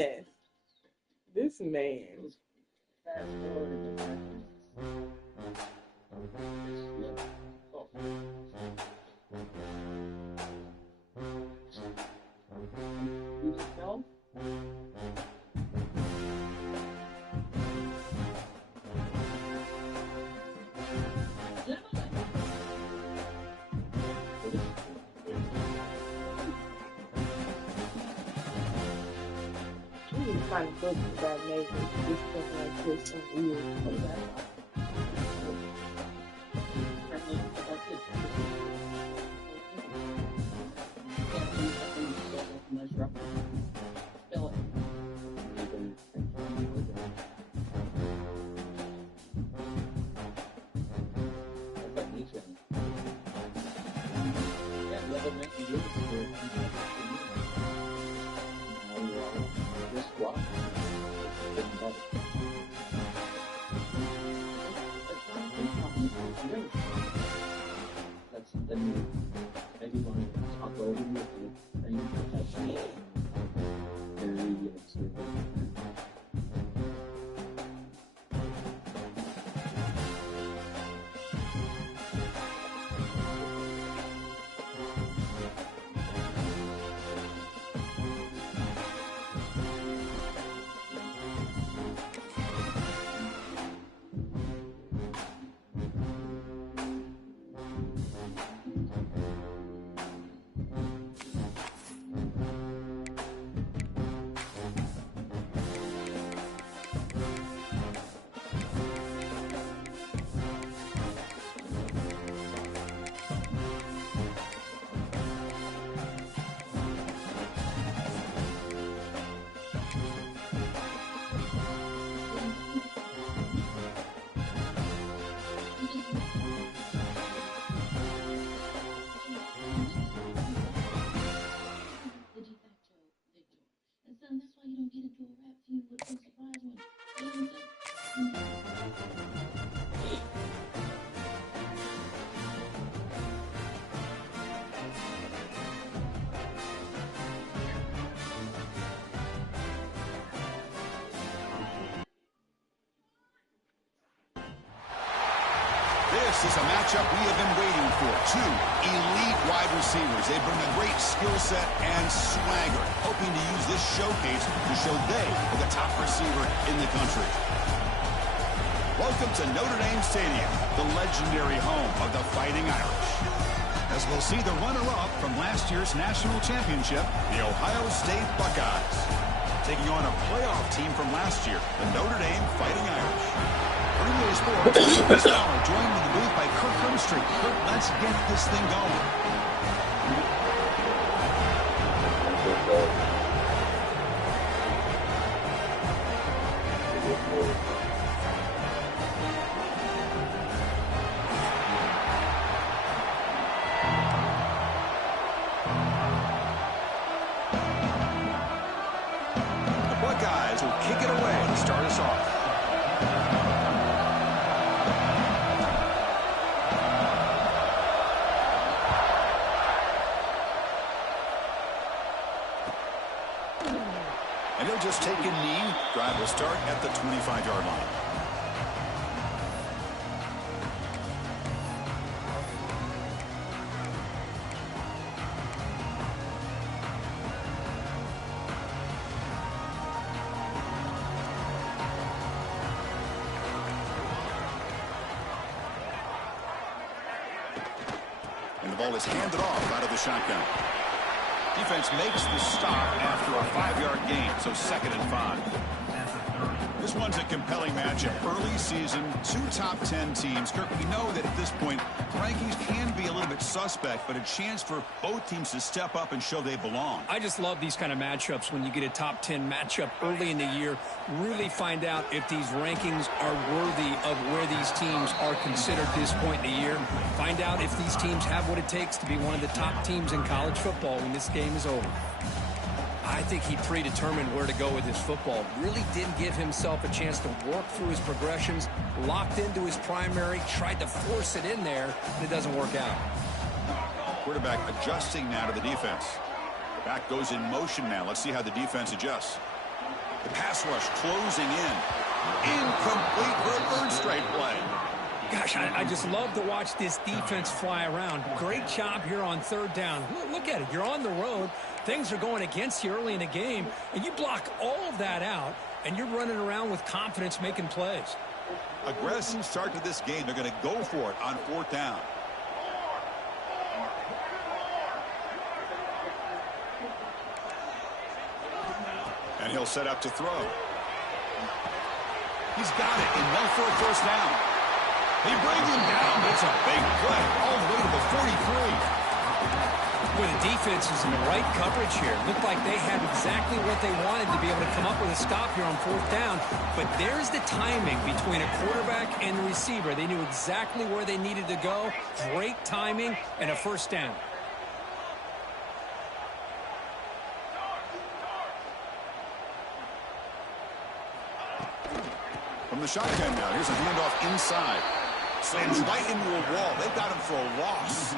Yes. This man. You can find books about making this stuff like this on weird. This is a matchup we have been waiting for. Two elite wide receivers. They bring a great skill set and swagger, hoping to use this showcase to show they are the top receiver in the country. Welcome to Notre Dame Stadium, the legendary home of the Fighting Irish. As we'll see the runner-up from last year's national championship, the Ohio State Buckeyes, taking on a playoff team from last year, the Notre Dame Fighting Irish. Relay Sports, this hour joined in the booth by Kirk Herbstreit. Kirk, let's get this thing going. The Buckeyes will kick it away to start us off. And he'll just take a knee. Drive will start at the 25-yard line. And the ball is handed off out of the shotgun. Defense makes the stop after a 5-yard gain, so 2nd and 5. This one's a compelling matchup. Early season, two top 10 teams. Kirk, we know that at this point, rankings can be a little bit suspect, but a chance for both teams to step up and show they belong. I just love these kind of matchups when you get a top 10 matchup early in the year. Really find out if these rankings are worthy of where these teams are considered this point in the year. Find out if these teams have what it takes to be one of the top teams in college football when this game is over. I think he predetermined where to go with his football. Really didn't give himself a chance to work through his progressions, locked into his primary, tried to force it in there, and it doesn't work out. Quarterback adjusting now to the defense. Back goes in motion now. Let's see how the defense adjusts. The pass rush closing in. Incomplete for a third straight play. Gosh, I just love to watch this defense fly around. Great job here on third down. Look at it. You're on the road. Things are going against you early in the game, and you block all of that out, and you're running around with confidence making plays. Aggressive start to this game. They're going to go for it on fourth down. And he'll set up to throw. He's got it, enough for a first down. They bring him down, but it's a big play all the way to the 43. Well, the defense is in the right coverage here. Looked like they had exactly what they wanted to be able to come up with a stop here on fourth down. But there's the timing between a quarterback and the receiver. They knew exactly where they needed to go. Great timing and a first down. From the shotgun now, here's a handoff inside. Slams right into a wall. They've got him for a loss.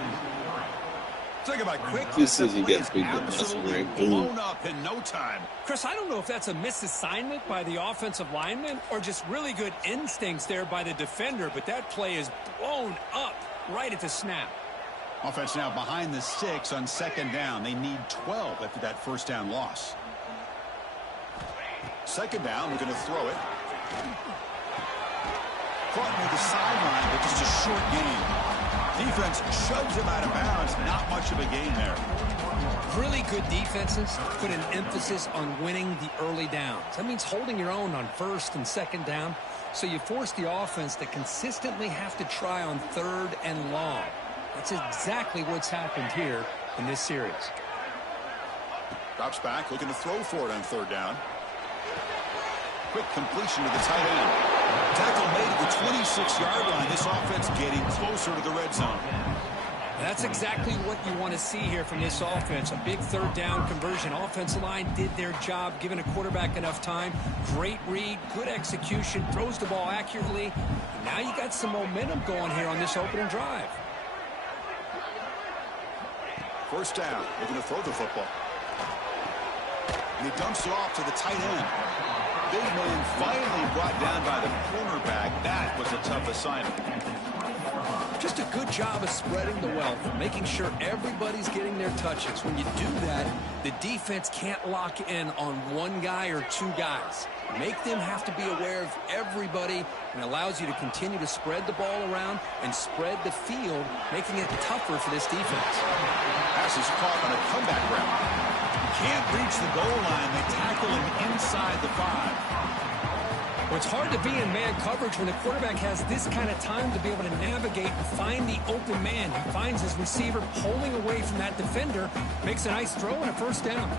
Think about quick. This is he gets beat absolutely blown up in no time. Chris, I don't know if that's a misassignment by the offensive lineman or just really good instincts there by the defender, but that play is blown up right at the snap. Offense now behind the 6 on second down. They need 12 after that first down loss. Second down, we're going to throw it. Caught near the sideline, but just a short gain. Defense shoves him out of bounds. Not much of a gain there. Really good defenses put an emphasis on winning the early downs. That means holding your own on first and second down. So you force the offense to consistently have to try on third and long. That's exactly what's happened here in this series. Drops back, looking to throw for it on third down. Quick completion to the tight end. Tackle made at the 26-yard line. This offense getting closer to the red zone. That's exactly what you want to see here from this offense. A big third down conversion. Offensive line did their job, giving a quarterback enough time. Great read, good execution, throws the ball accurately. Now you got some momentum going here on this opening drive. First down, looking to throw the football. And he dumps it off to the tight end. Big man finally brought down by the cornerback. That was a tough assignment. Just a good job of spreading the wealth, making sure everybody's getting their touches. When you do that, the defense can't lock in on one guy or two guys. Make them have to be aware of everybody, and allows you to continue to spread the ball around and spread the field, making it tougher for this defense. Pass is caught on a comeback route. Can't reach the goal line. They tackle him inside the 5. Well, it's hard to be in man coverage when the quarterback has this kind of time to be able to navigate and find the open man. He finds his receiver pulling away from that defender, makes a nice throw and a first down.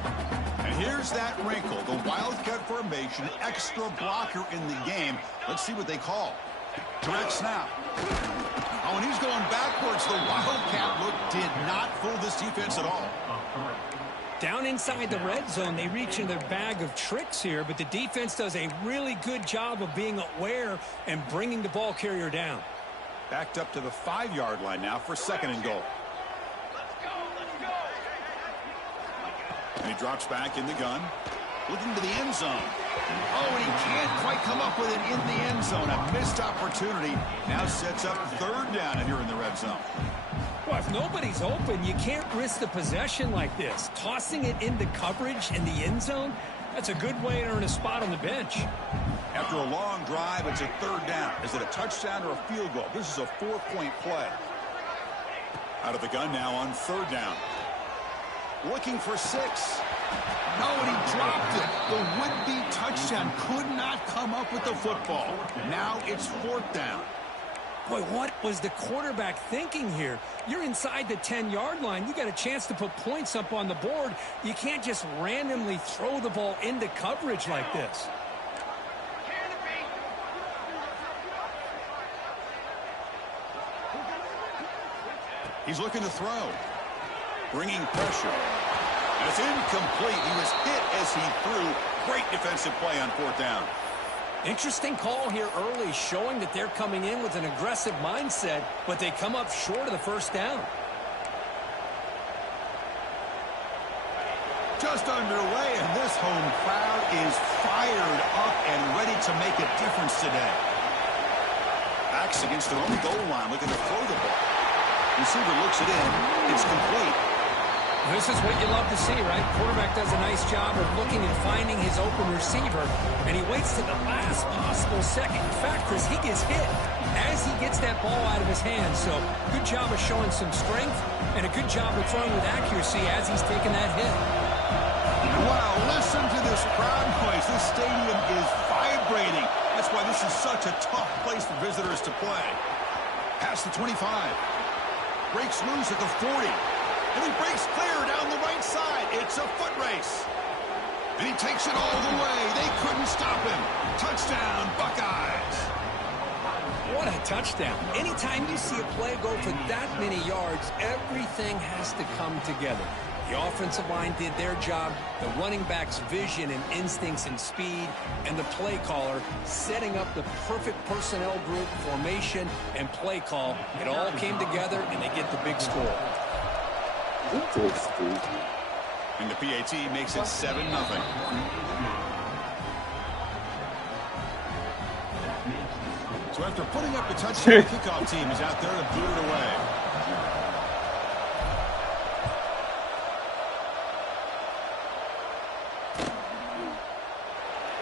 And here's that wrinkle, the Wildcat formation, extra blocker in the game. Let's see what they call. Direct snap. Oh, and he's going backwards. The Wildcat look did not fool this defense at all. Down inside the red zone, they reach in their bag of tricks here, but the defense does a really good job of being aware and bringing the ball carrier down. Backed up to the 5-yard line now for second and goal. And he drops back in the gun, looking to the end zone. Oh, and he can't quite come up with it in the end zone. A missed opportunity. Now sets up third down and you're in the red zone. Well, if nobody's open, you can't risk the possession like this. Tossing it into coverage in the end zone, that's a good way to earn a spot on the bench. After a long drive, it's a third down. Is it a touchdown or a field goal? This is a 4-point play. Out of the gun now on third down. Looking for 6. No, and he dropped it. The would-be touchdown could not come up with the football. Now it's fourth down. Boy, what was the quarterback thinking here? You're inside the 10-yard line. You got a chance to put points up on the board. You can't just randomly throw the ball into coverage like this. He's looking to throw. Bringing pressure. And it's incomplete. He was hit as he threw. Great defensive play on fourth down. Interesting call here early, showing that they're coming in with an aggressive mindset, but they come up short of the first down. just underway, and this home crowd is fired up and ready to make a difference today. Backs against their own goal line, looking to throw the ball. Receiver looks it in. It's complete. This is what you love to see, right? Quarterback does a nice job of looking and finding his open receiver, and he waits to the last possible second. In fact, Chris, he gets hit as he gets that ball out of his hands. So good job of showing some strength and a good job of throwing with accuracy as he's taking that hit. Wow, listen to this crowd noise. This stadium is vibrating. That's why this is such a tough place for visitors to play. Past the 25. Breaks loose at the 40. And he breaks clear down the right side. It's a foot race. And he takes it all the way. They couldn't stop him. Touchdown, Buckeyes. What a touchdown. Anytime you see a play go for that many yards, everything has to come together. The offensive line did their job, the running back's vision and instincts and speed, and the play caller setting up the perfect personnel group, formation, and play call. It all came together, and they get the big score. And the PAT makes it 7-0. So after putting up the touchdown, kickoff team is out there to boot it away.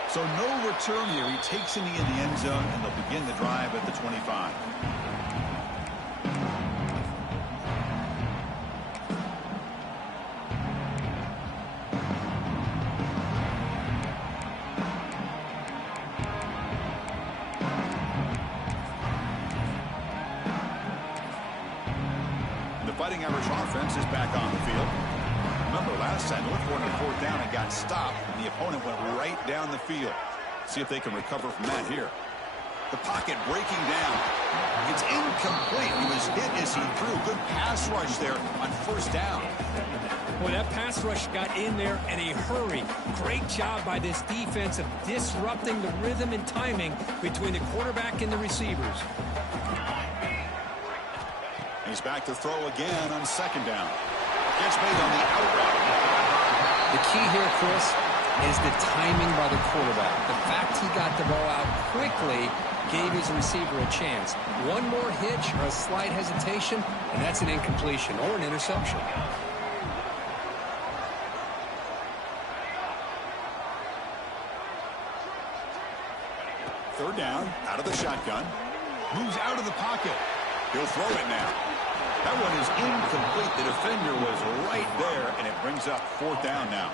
So no return here. He takes it in the end zone, and they'll begin the drive at the 25. Fighting Irish offense is back on the field. Remember, last time North won on fourth down and got stopped, and the opponent went right down the field. See if they can recover from that here. The pocket breaking down. It's incomplete. He was hit as he threw. Good pass rush there on first down. Boy, that pass rush got in there in a hurry. Great job by this defense of disrupting the rhythm and timing between the quarterback and the receivers. He's back to throw again on second down. Gets made on the out route. The key here, Chris, is the timing by the quarterback. The fact he got the ball out quickly gave his receiver a chance. One more hitch or a slight hesitation, and that's an incompletion or an interception. Third down, out of the shotgun. Moves out of the pocket. He'll throw it now. That one is incomplete. The defender was right there, and it brings up fourth down now.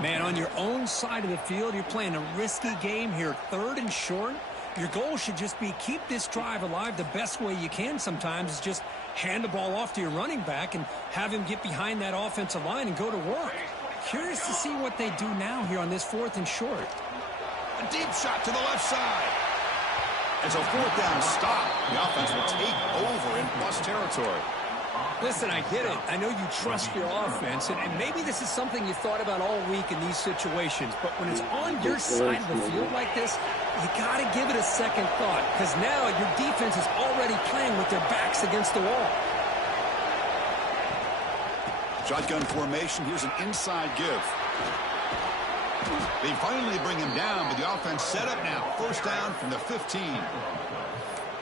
Man, on your own side of the field, you're playing a risky game here, third and short. Your goal should just be keep this drive alive the best way you can sometimes is just hand the ball off to your running back and have him get behind that offensive line and go to work. Curious to see what they do now here on this fourth and short. A deep shot to the left side. It's a fourth down stop. The offense will take over in plus territory. Listen, I get it. I know you trust your offense, and maybe this is something you thought about all week in these situations, but when it's on your side of the field like this, you got to give it a second thought, because now your defense is already playing with their backs against the wall. Shotgun formation. Here's an inside give. They finally bring him down, but the offense set up now. First down from the 15.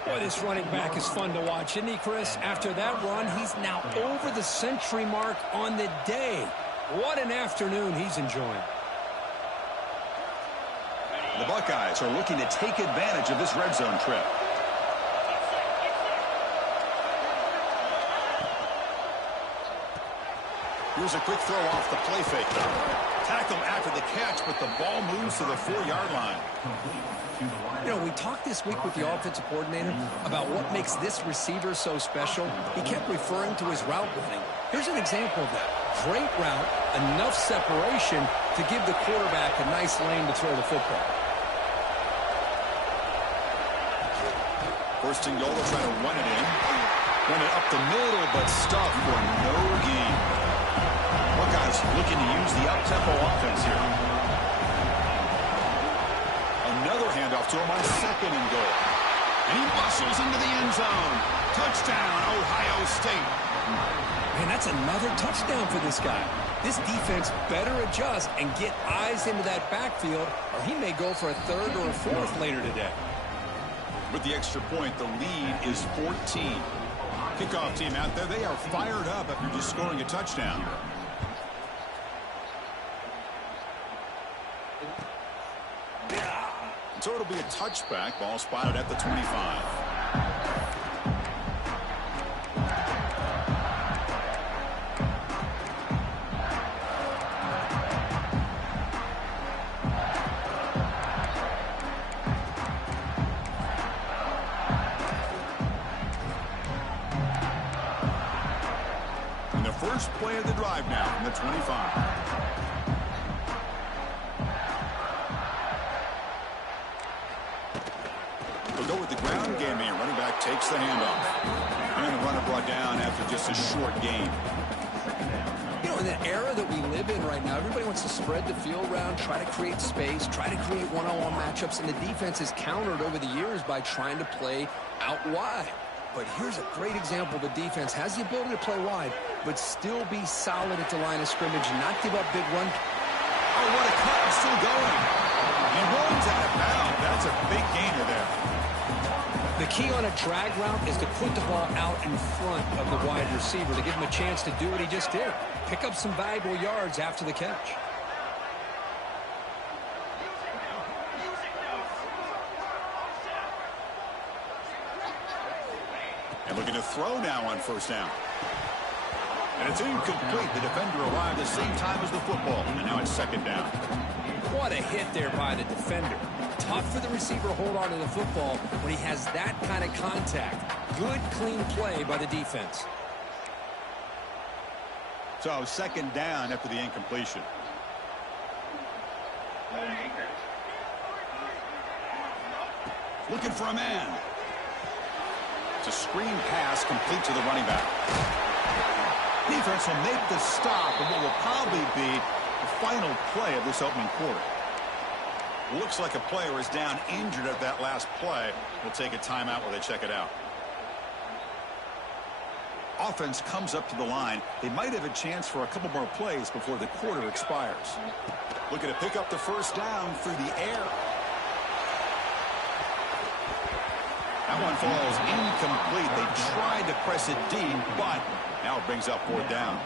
Boy, this running back is fun to watch, isn't he, Chris? After that run, he's now over the century mark on the day. What an afternoon he's enjoying. The Buckeyes are looking to take advantage of this red zone trip. Here's a quick throw off the play fake. Tackle after the catch, but the ball moves to the 4-yard line. You know, we talked this week with the offensive coordinator about what makes this receiver so special. He kept referring to his route running. Here's an example of that. Great route, enough separation to give the quarterback a nice lane to throw the football. First and goal, they'll try to run it in. Run it up the middle, but stuffed for no gain. Buckeyes looking to use the up-tempo offense here. Another handoff to him on second and goal. And he bustles into the end zone. Touchdown, Ohio State. Man, that's another touchdown for this guy. This defense better adjust and get eyes into that backfield, or he may go for a third or a fourth later today. With the extra point, the lead is 14. Kickoff team out there, they are fired up after just scoring a touchdown. So it'll be a touchback. Ball spotted at the 25. And the first play of the drive now from the 25. Go with the ground game here. Running back takes the handoff. And the runner brought down after just a short gain. You know, in the era that we live in right now, everybody wants to spread the field around, try to create space, try to create one-on-one matchups, and the defense is countered over the years by trying to play out wide. But here's a great example. The defense has the ability to play wide, but still be solid at the line of scrimmage, not give up big run. Oh, what a cut. He's still going. He runs out of bounds. That's a big gainer there. The key on a drag route is to put the ball out in front of the wide receiver to give him a chance to do what he just did. Pick up some valuable yards after the catch. And looking to throw now on first down. And it's incomplete. The defender arrived at the same time as the football. And now it's second down. What a hit there by the defender. Tough for the receiver to hold on to the football when he has that kind of contact. Good, clean play by the defense. So second down after the incompletion. Looking for a man. It's a screen pass complete to the running back. Defense will make the stop and what will probably be the final play of this opening quarter. Looks like a player is down injured at that last play. We'll take a timeout while they check it out. Offense comes up to the line. They might have a chance for a couple more plays before the quarter expires. Looking to pick up the first down through the air. That one falls incomplete. They tried to press it deep, but now it brings up fourth down.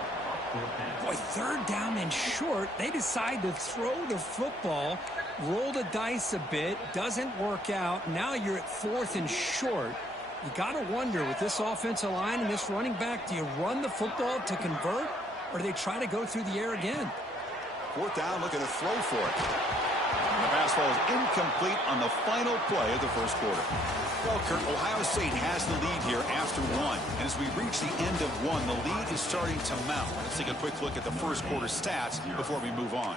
Boy, third down and short. They decide to throw the football, roll the dice a bit, doesn't work out. Now you're at fourth and short. You got to wonder with this offensive line and this running back, do you run the football to convert, or do they try to go through the air again? Fourth down, looking to throw for it. And the pass falls incomplete on the final play of the first quarter. Well, Kurt, Ohio State has the lead here after one. And as we reach the end of one, the lead is starting to mount. Let's take a quick look at the first quarter stats before we move on.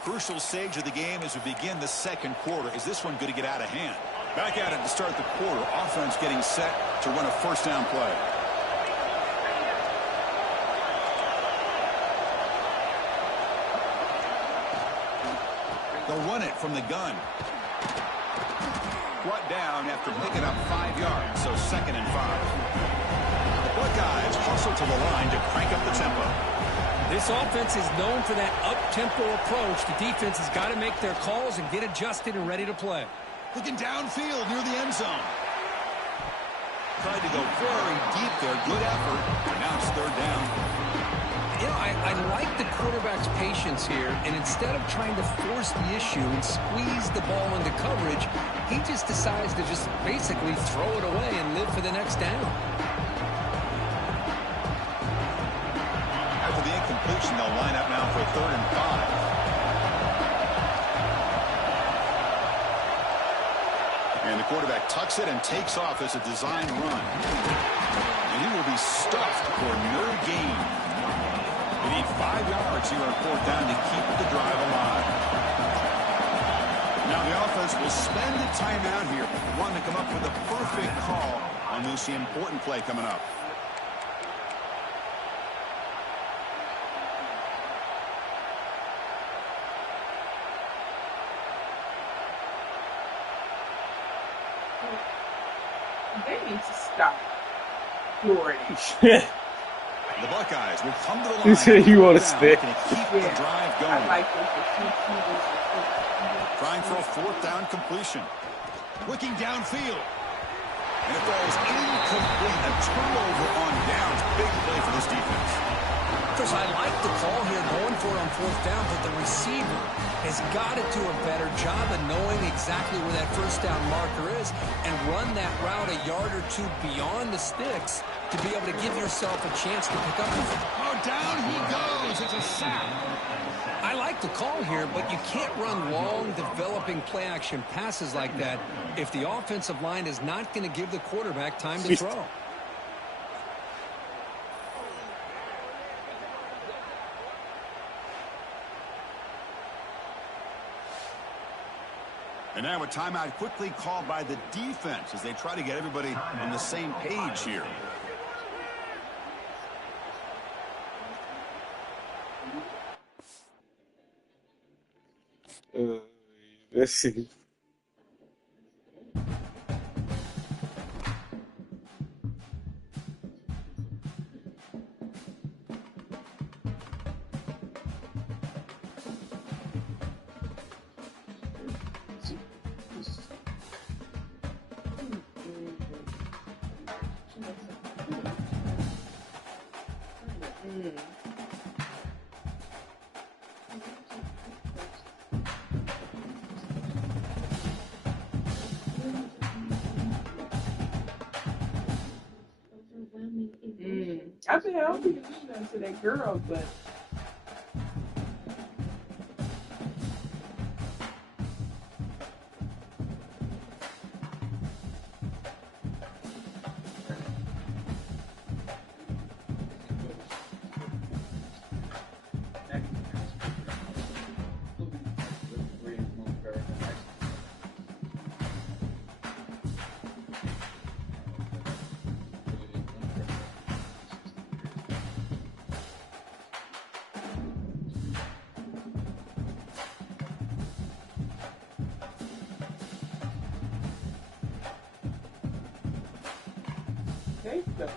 Crucial stage of the game as we begin the second quarter. Is this one going to get out of hand? Back at it to start the quarter. Offense getting set to run a first down play. They'll run it from the gun. Brought down after picking up 5 yards, so second and 5. The Buckeyes hustle to the line to crank up the tempo. This offense is known for that up-tempo approach. The defense has got to make their calls and get adjusted and ready to play. Looking downfield near the end zone. Tried to go very deep there. Good effort. And now it's third down. You know, I like the quarterback's patience here, and instead of trying to force the issue and squeeze the ball into coverage, he just decides to just basically throw it away and live for the next down. After the incompletion, they'll line up now for third and 5. And the quarterback tucks it and takes off as a design run. And he will be stuffed for no gain. They need 5 yards here on fourth down to keep the drive alive. Now the offense will spend the timeout here, wanting to come up with a perfect call on this important play coming up. They need to stop doing it. The Buckeyes will come to the line. You said you want to Down, stick. looking to keep the Yeah. drive I going. like this. The two TDs. Trying for a fourth down completion. Looking downfield. And it falls incomplete. A turnover on downs. Big play for this defense. Chris, I like the call here going for it on fourth down, but the receiver has got to do a better job of knowing exactly where that first down marker is and run that route a yard or two beyond the sticks to be able to give yourself a chance to pick up the Oh, down he goes. It's a sack. I like the call here, but you can't run long, developing play-action passes like that if the offensive line is not going to give the quarterback time to throw. And now a timeout quickly called by the defense as they try to get everybody on the same page here. Let's see. I think I don't think it's doing that to that girl, but okay, so.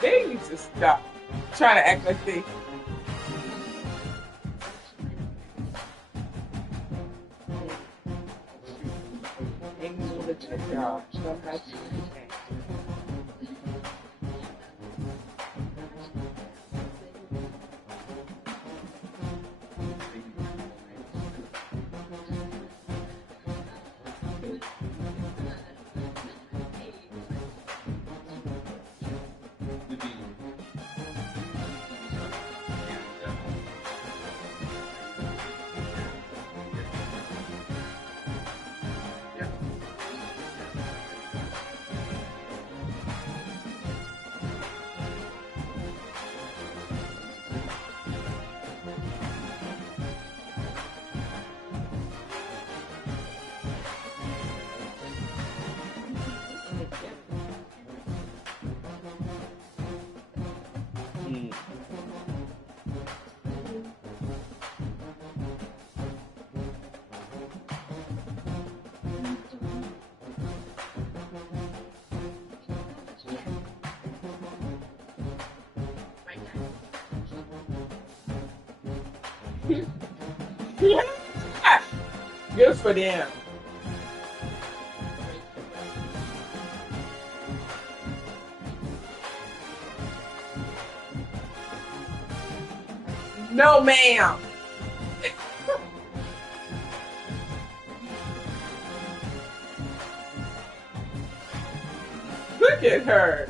They need to stop trying to act like they. They need to check y'all. Sometimes you can't. Yeah. Good for them. No, ma'am. Look at her.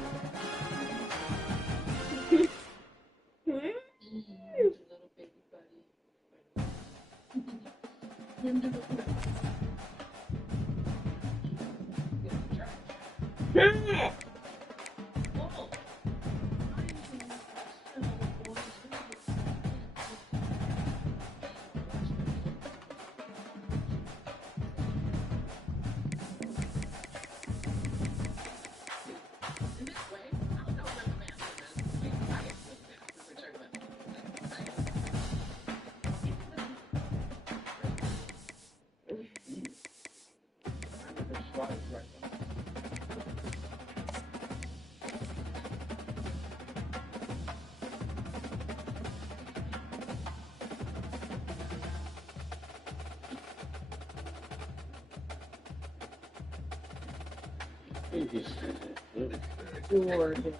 Jordan.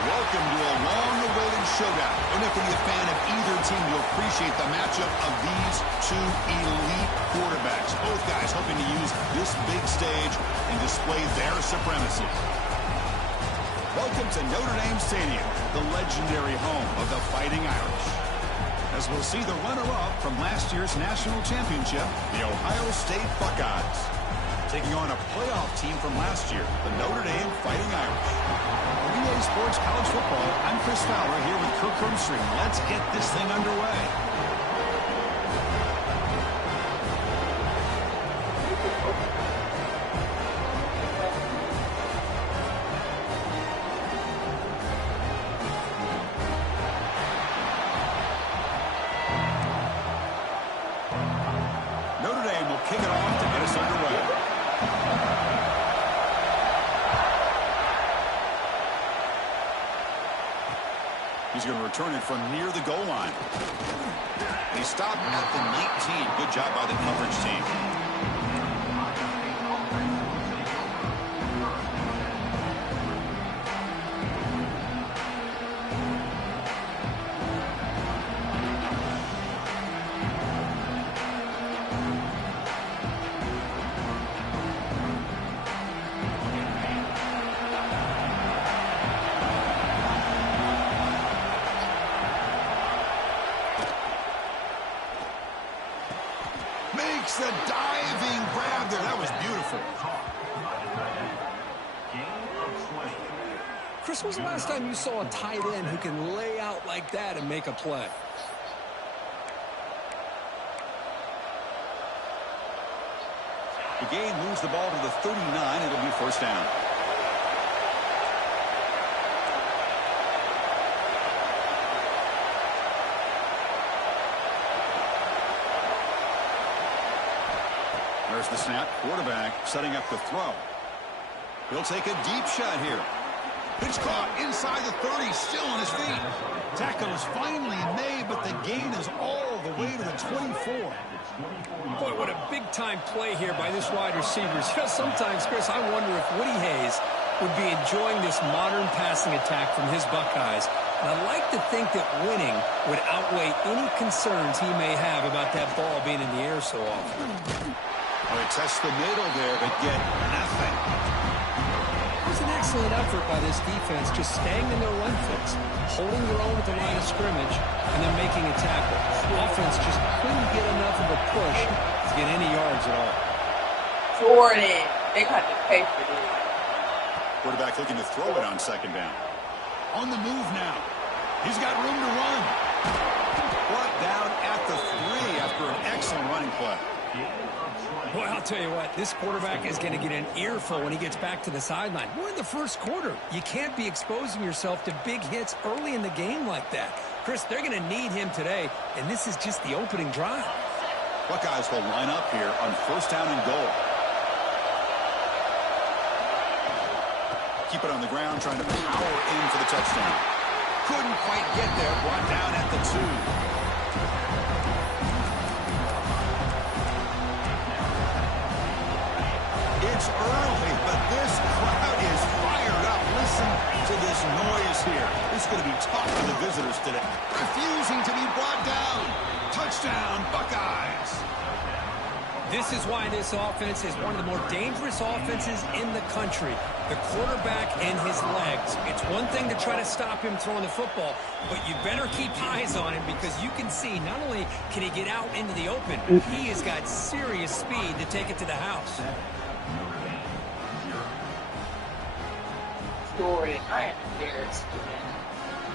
Welcome to a long-awaited showdown. And if you're a fan of either team, you'll appreciate the matchup of these two elite quarterbacks. Both guys hoping to use this big stage and display their supremacy. Welcome to Notre Dame Stadium, the legendary home of the Fighting Irish. As we'll see the runner-up from last year's national championship, the Ohio State Buckeyes, taking on a playoff team from last year, the Notre Dame Fighting Irish. On EA Sports College Football, I'm Chris Fowler here with Kirk Hermstring. Let's get this thing underway. Notre Dame will kick it off to get us underway. He's going to return it from near the goal line. He stopped at the 19. Good job by the coverage team. Makes the diving grab there. That was beautiful. Chris, when was the last time you saw a tight end who can lay out like that and make a play? The game moves the ball to the 39. It'll be first down. There's the snap. Quarterback setting up the throw. He'll take a deep shot here. Pitch caught inside the 30, still on his feet. Tackle is finally made, but the gain is all the way to the 24. Boy, what a big-time play here by this wide receiver. Sometimes, Chris, I wonder if Woody Hayes would be enjoying this modern passing attack from his Buckeyes. And I'd like to think that winning would outweigh any concerns he may have about that ball being in the air so often. Well, they test the middle there, but get nothing. It was an excellent effort by this defense, just staying in their run fix, holding their own at the line of scrimmage, and then making a tackle. The offense just couldn't get enough of a push to get any yards at all. Jordan, they got to pay for this. Quarterback looking to throw it on second down. On the move now. He's got room to run. Brought down at the 3 after an excellent running play. Boy, I'll tell you what, this quarterback is going to get an earful when he gets back to the sideline. We're in the first quarter. You can't be exposing yourself to big hits early in the game like that. Chris, they're going to need him today, and this is just the opening drive. Buckeyes will line up here on first down and goal. Keep it on the ground, trying to power in for the touchdown. Couldn't quite get there, brought down at the 2. it's early, but this crowd is fired up. Listen to this noise here. It's going to be tough for the visitors today. Refusing to be brought down. Touchdown, Buckeyes. This is why this offense is one of the more dangerous offenses in the country. The quarterback and his legs. It's one thing to try to stop him throwing the football, but you better keep eyes on him because you can see not only can he get out into the open, he has got serious speed to take it to the house. Story. I am embarrassed.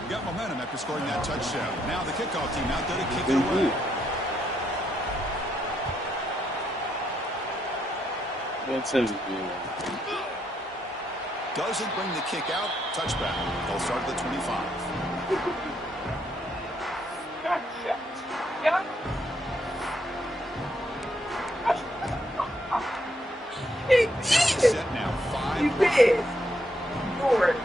Got momentum after scoring that touchdown. Now the kickoff team out there to kick it away. Doesn't bring the kick out. Touchback. They'll start at the 25. Set now. 5. You did. Lord.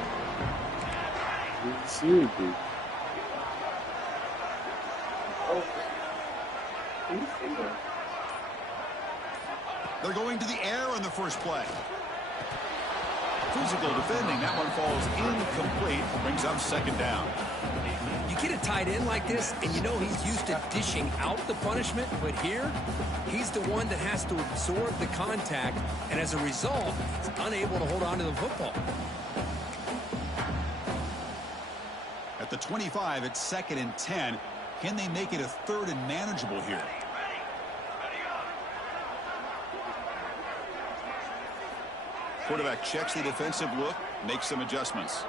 They're going to the air on the first play. Physical defending. That one falls incomplete. Brings up second down. You get a tight end like this, and you know he's used to dishing out the punishment, but here, he's the one that has to absorb the contact, and as a result, he's unable to hold on to the football. At the 25, it's 2nd and 10. Can they make it a 3rd and manageable here? Quarterback checks the defensive look, makes some adjustments.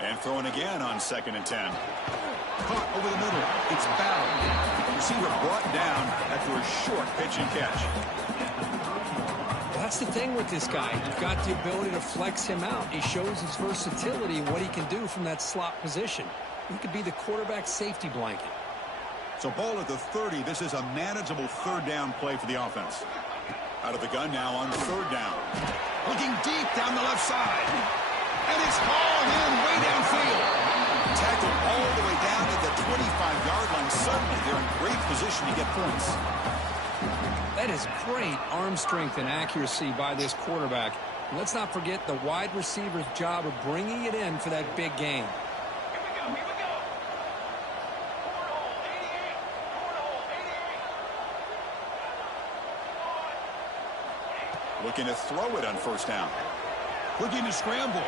And throwing again on 2nd and 10. Caught over the middle. It's battled. Receiver brought down after a short pitch and catch. Well, that's the thing with this guy. You've got the ability to flex him out. He shows his versatility and what he can do from that slot position. He could be the quarterback's safety blanket. So ball at the 30. This is a manageable 3rd down play for the offense. Out of the gun now on 3rd down. Looking deep down the left side. And it's hauled in way downfield. Tackled all the way down at the 25-yard line. Suddenly they're in great position to get points. That is great arm strength and accuracy by this quarterback. And let's not forget the wide receiver's job of bringing it in for that big game. Looking to throw it on 1st down. Looking to scramble.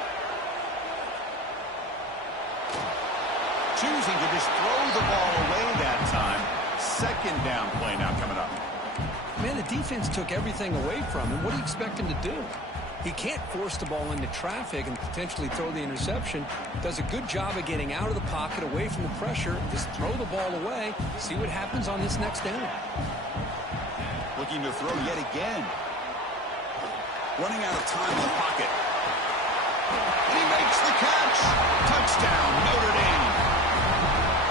Choosing to just throw the ball away that time. 2nd down play now coming up. Man, the defense took everything away from him. What do you expect him to do? He can't force the ball into traffic and potentially throw the interception. Does a good job of getting out of the pocket, away from the pressure. Just throw the ball away. See what happens on this next down. Looking to throw yet again. Running out of time in the pocket. And he makes the catch. Touchdown, Notre Dame.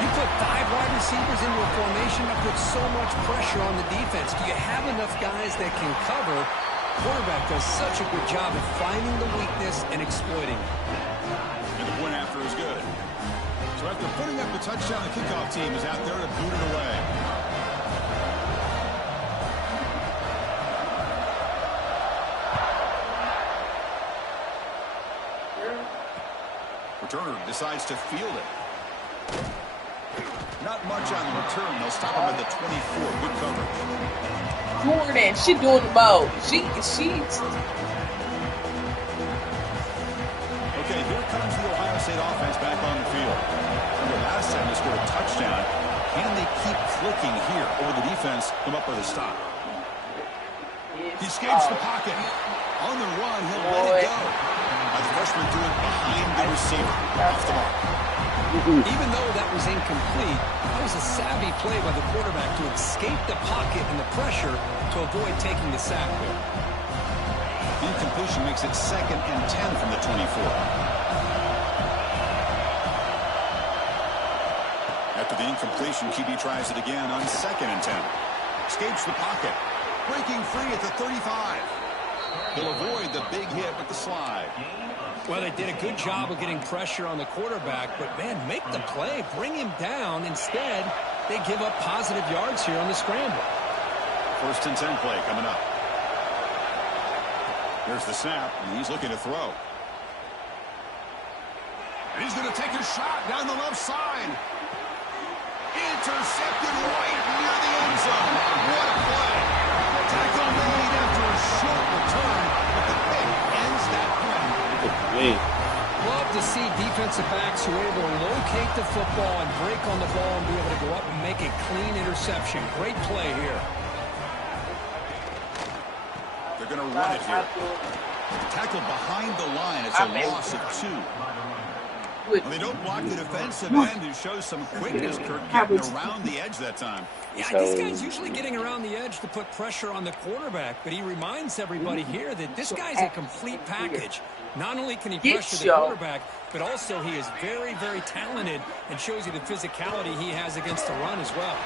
You put 5 wide receivers into a formation that puts so much pressure on the defense. Do you have enough guys that can cover? Quarterback does such a good job of finding the weakness and exploiting it. And the point after is good. So after putting up the touchdown, the kickoff team is out there to boot it away. Returner decides to field it. Not much on the return. They'll stop him at the 24. Good coverage. Jordan, she doing the most. She's. Okay, here comes the Ohio State offense back on the field. The last time they scored a touchdown. Can they keep clicking here? Or the defense come up with a stop? He escapes the pocket. On the run, he'll let it go. The freshman threw it behind the receiver. Off the mark. Even though that was incomplete, that was a savvy play by the quarterback to escape the pocket and the pressure to avoid taking the sack there. Incompletion makes it 2nd and 10 from the 24. After the incompletion, QB tries it again on 2nd and 10. Escapes the pocket. Breaking free at the 35. He'll avoid the big hit with the slide. Well, they did a good job of getting pressure on the quarterback, but, man, make the play. Bring him down. Instead, they give up positive yards here on the scramble. 1st and 10 play coming up. There's the snap, and he's looking to throw. And he's going to take a shot down the left side. Intercepted right near the end zone. What a play. Tackle made after a short return, but the pick ends that play. Love to see defensive backs who are able to locate the football and break on the ball and be able to go up and make a clean interception. Great play here. They're going to run it here. Tackle behind the line. It's a loss of 2. Well, they don't block the defensive end, who shows some quickness, Kirk, getting around the edge that time. Yeah, this guy's usually getting around the edge to put pressure on the quarterback, but he reminds everybody here that this guy's a complete package. Not only can he pressure the quarterback, but also he is very, very talented and shows you the physicality he has against the run as well.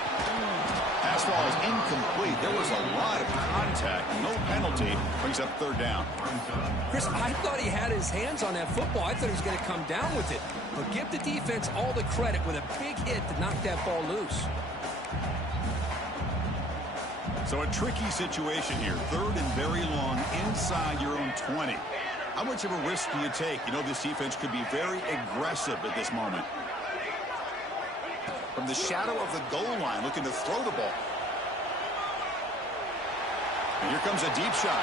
Pass ball is incomplete. There was a lot of contact. No penalty. Brings up 3rd down. Chris, I thought he had his hands on that football. I thought he was going to come down with it. But give the defense all the credit with a big hit to knock that ball loose. So a tricky situation here. 3rd and very long inside your own 20. How much of a risk do you take? You know, this defense could be very aggressive at this moment. From the shadow of the goal line, looking to throw the ball. And here comes a deep shot.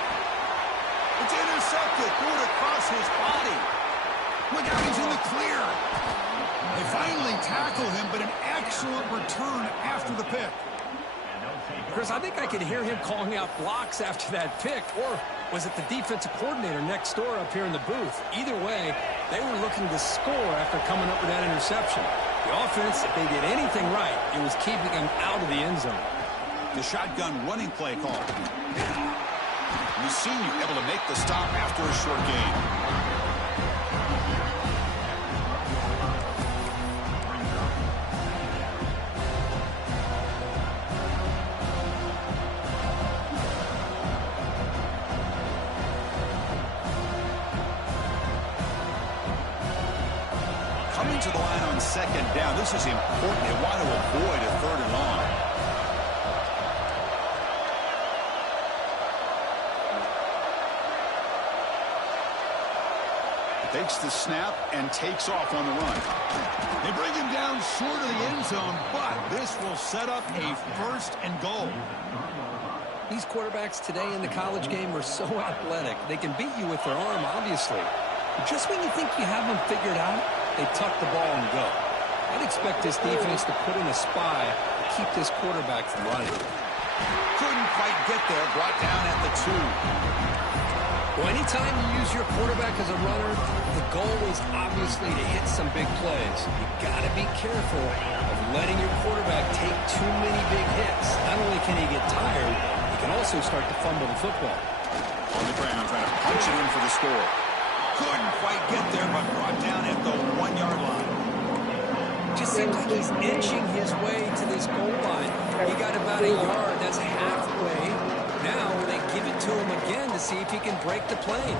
It's intercepted. Threw it across his body. Look out, he's in the clear. They finally tackle him, but an excellent return after the pick. Chris, I think I could hear him calling out blocks after that pick, or was it the defensive coordinator next door up here in the booth? Either way, they were looking to score after coming up with that interception. The offense, if they did anything right, it was keeping them out of the end zone. The shotgun running play call. Musinho able to make the stop after a short gain. Coming to the line on 2nd down. This is important. They want to avoid a 3rd and long. Takes the snap and takes off on the run. They bring him down short of the end zone, but this will set up a 1st and goal. These quarterbacks today in the college game are so athletic. They can beat you with their arm, obviously. But just when you think you have them figured out, they tuck the ball and go. I'd expect this defense to put in a spy to keep this quarterback from running. Couldn't quite get there. Brought down at the 2. Well, anytime you use your quarterback as a runner, the goal is obviously to hit some big plays. You got to be careful of letting your quarterback take too many big hits. Not only can he get tired, he can also start to fumble the football. On the ground, trying to punch it in for the score. Couldn't quite get there, but brought down at the 1-yard line. Just seems like he's inching his way to this goal line. He got about a yard. That's halfway. Now they give it to him again to see if he can break the plane.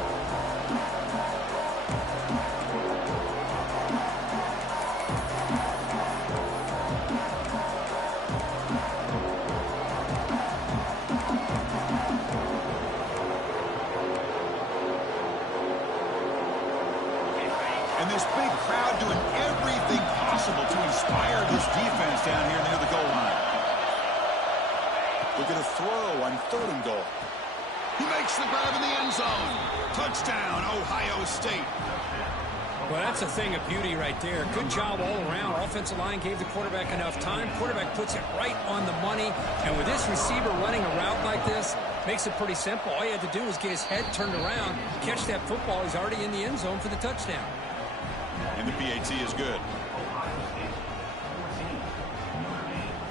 And this big crowd doing everything possible to inspire this defense down here near the goal line. Looking to throw on 3rd and goal. He makes the grab in the end zone. Touchdown, Ohio State. Well, that's a thing of beauty right there. Good job all around. Offensive line gave the quarterback enough time. Quarterback puts it right on the money. And with this receiver running a route like this, makes it pretty simple. All you had to do was get his head turned around, catch that football. He's already in the end zone for the touchdown. And the PAT is good.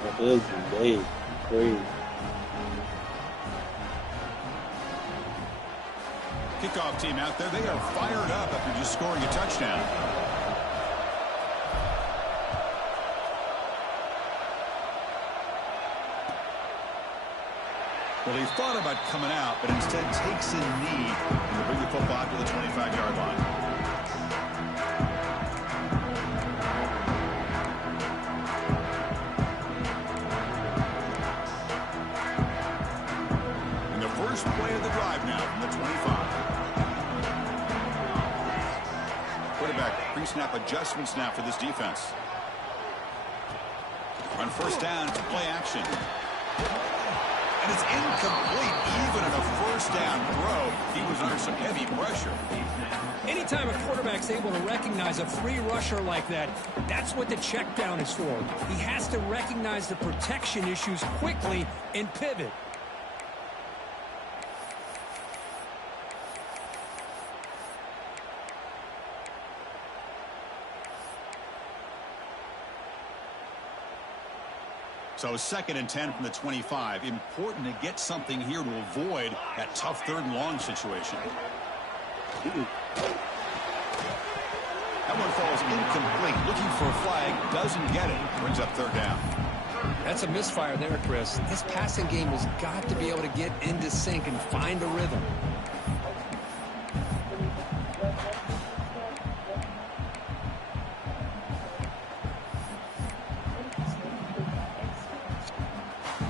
That is indeed crazy. Kickoff team out there. They are fired up after just scoring a touchdown. Well, he thought about coming out, but instead takes a knee to bring the football out to the 25-yard line. And the first play of the drive now from the 25. Pre-snap adjustments now for this defense. On first down, it's play action. And it's incomplete. Even on a first down throw, he was under some heavy pressure. Anytime a quarterback's able to recognize a free rusher like that, that's what the check down is for. He has to recognize the protection issues quickly and pivot. So 2nd and 10 from the 25. Important to get something here to avoid that tough 3rd and long situation. That one falls incomplete. Looking for a flag. Doesn't get it. Brings up 3rd down. That's a misfire there, Chris. This passing game has got to be able to get into sync and find a rhythm.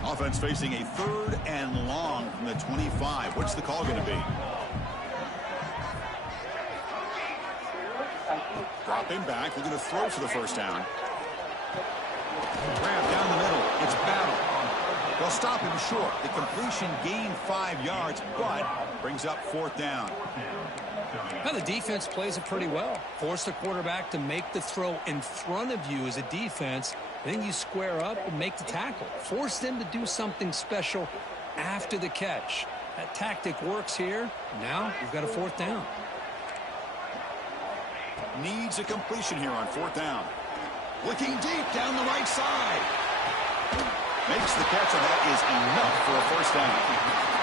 Offense facing a 3rd and long from the 25. What's the call going to be? Dropping back, looking to throw for the first down. Grab down the middle. It's Battle. They'll stop him short. The completion gained 5 yards, but brings up 4th down. Now the defense plays it pretty well. Force the quarterback to make the throw in front of you as a defense. Then you square up and make the tackle. Force them to do something special after the catch. That tactic works here. Now we've got a 4th down. Needs a completion here on 4th down. Looking deep down the right side. Makes the catch, and that is enough for a first down.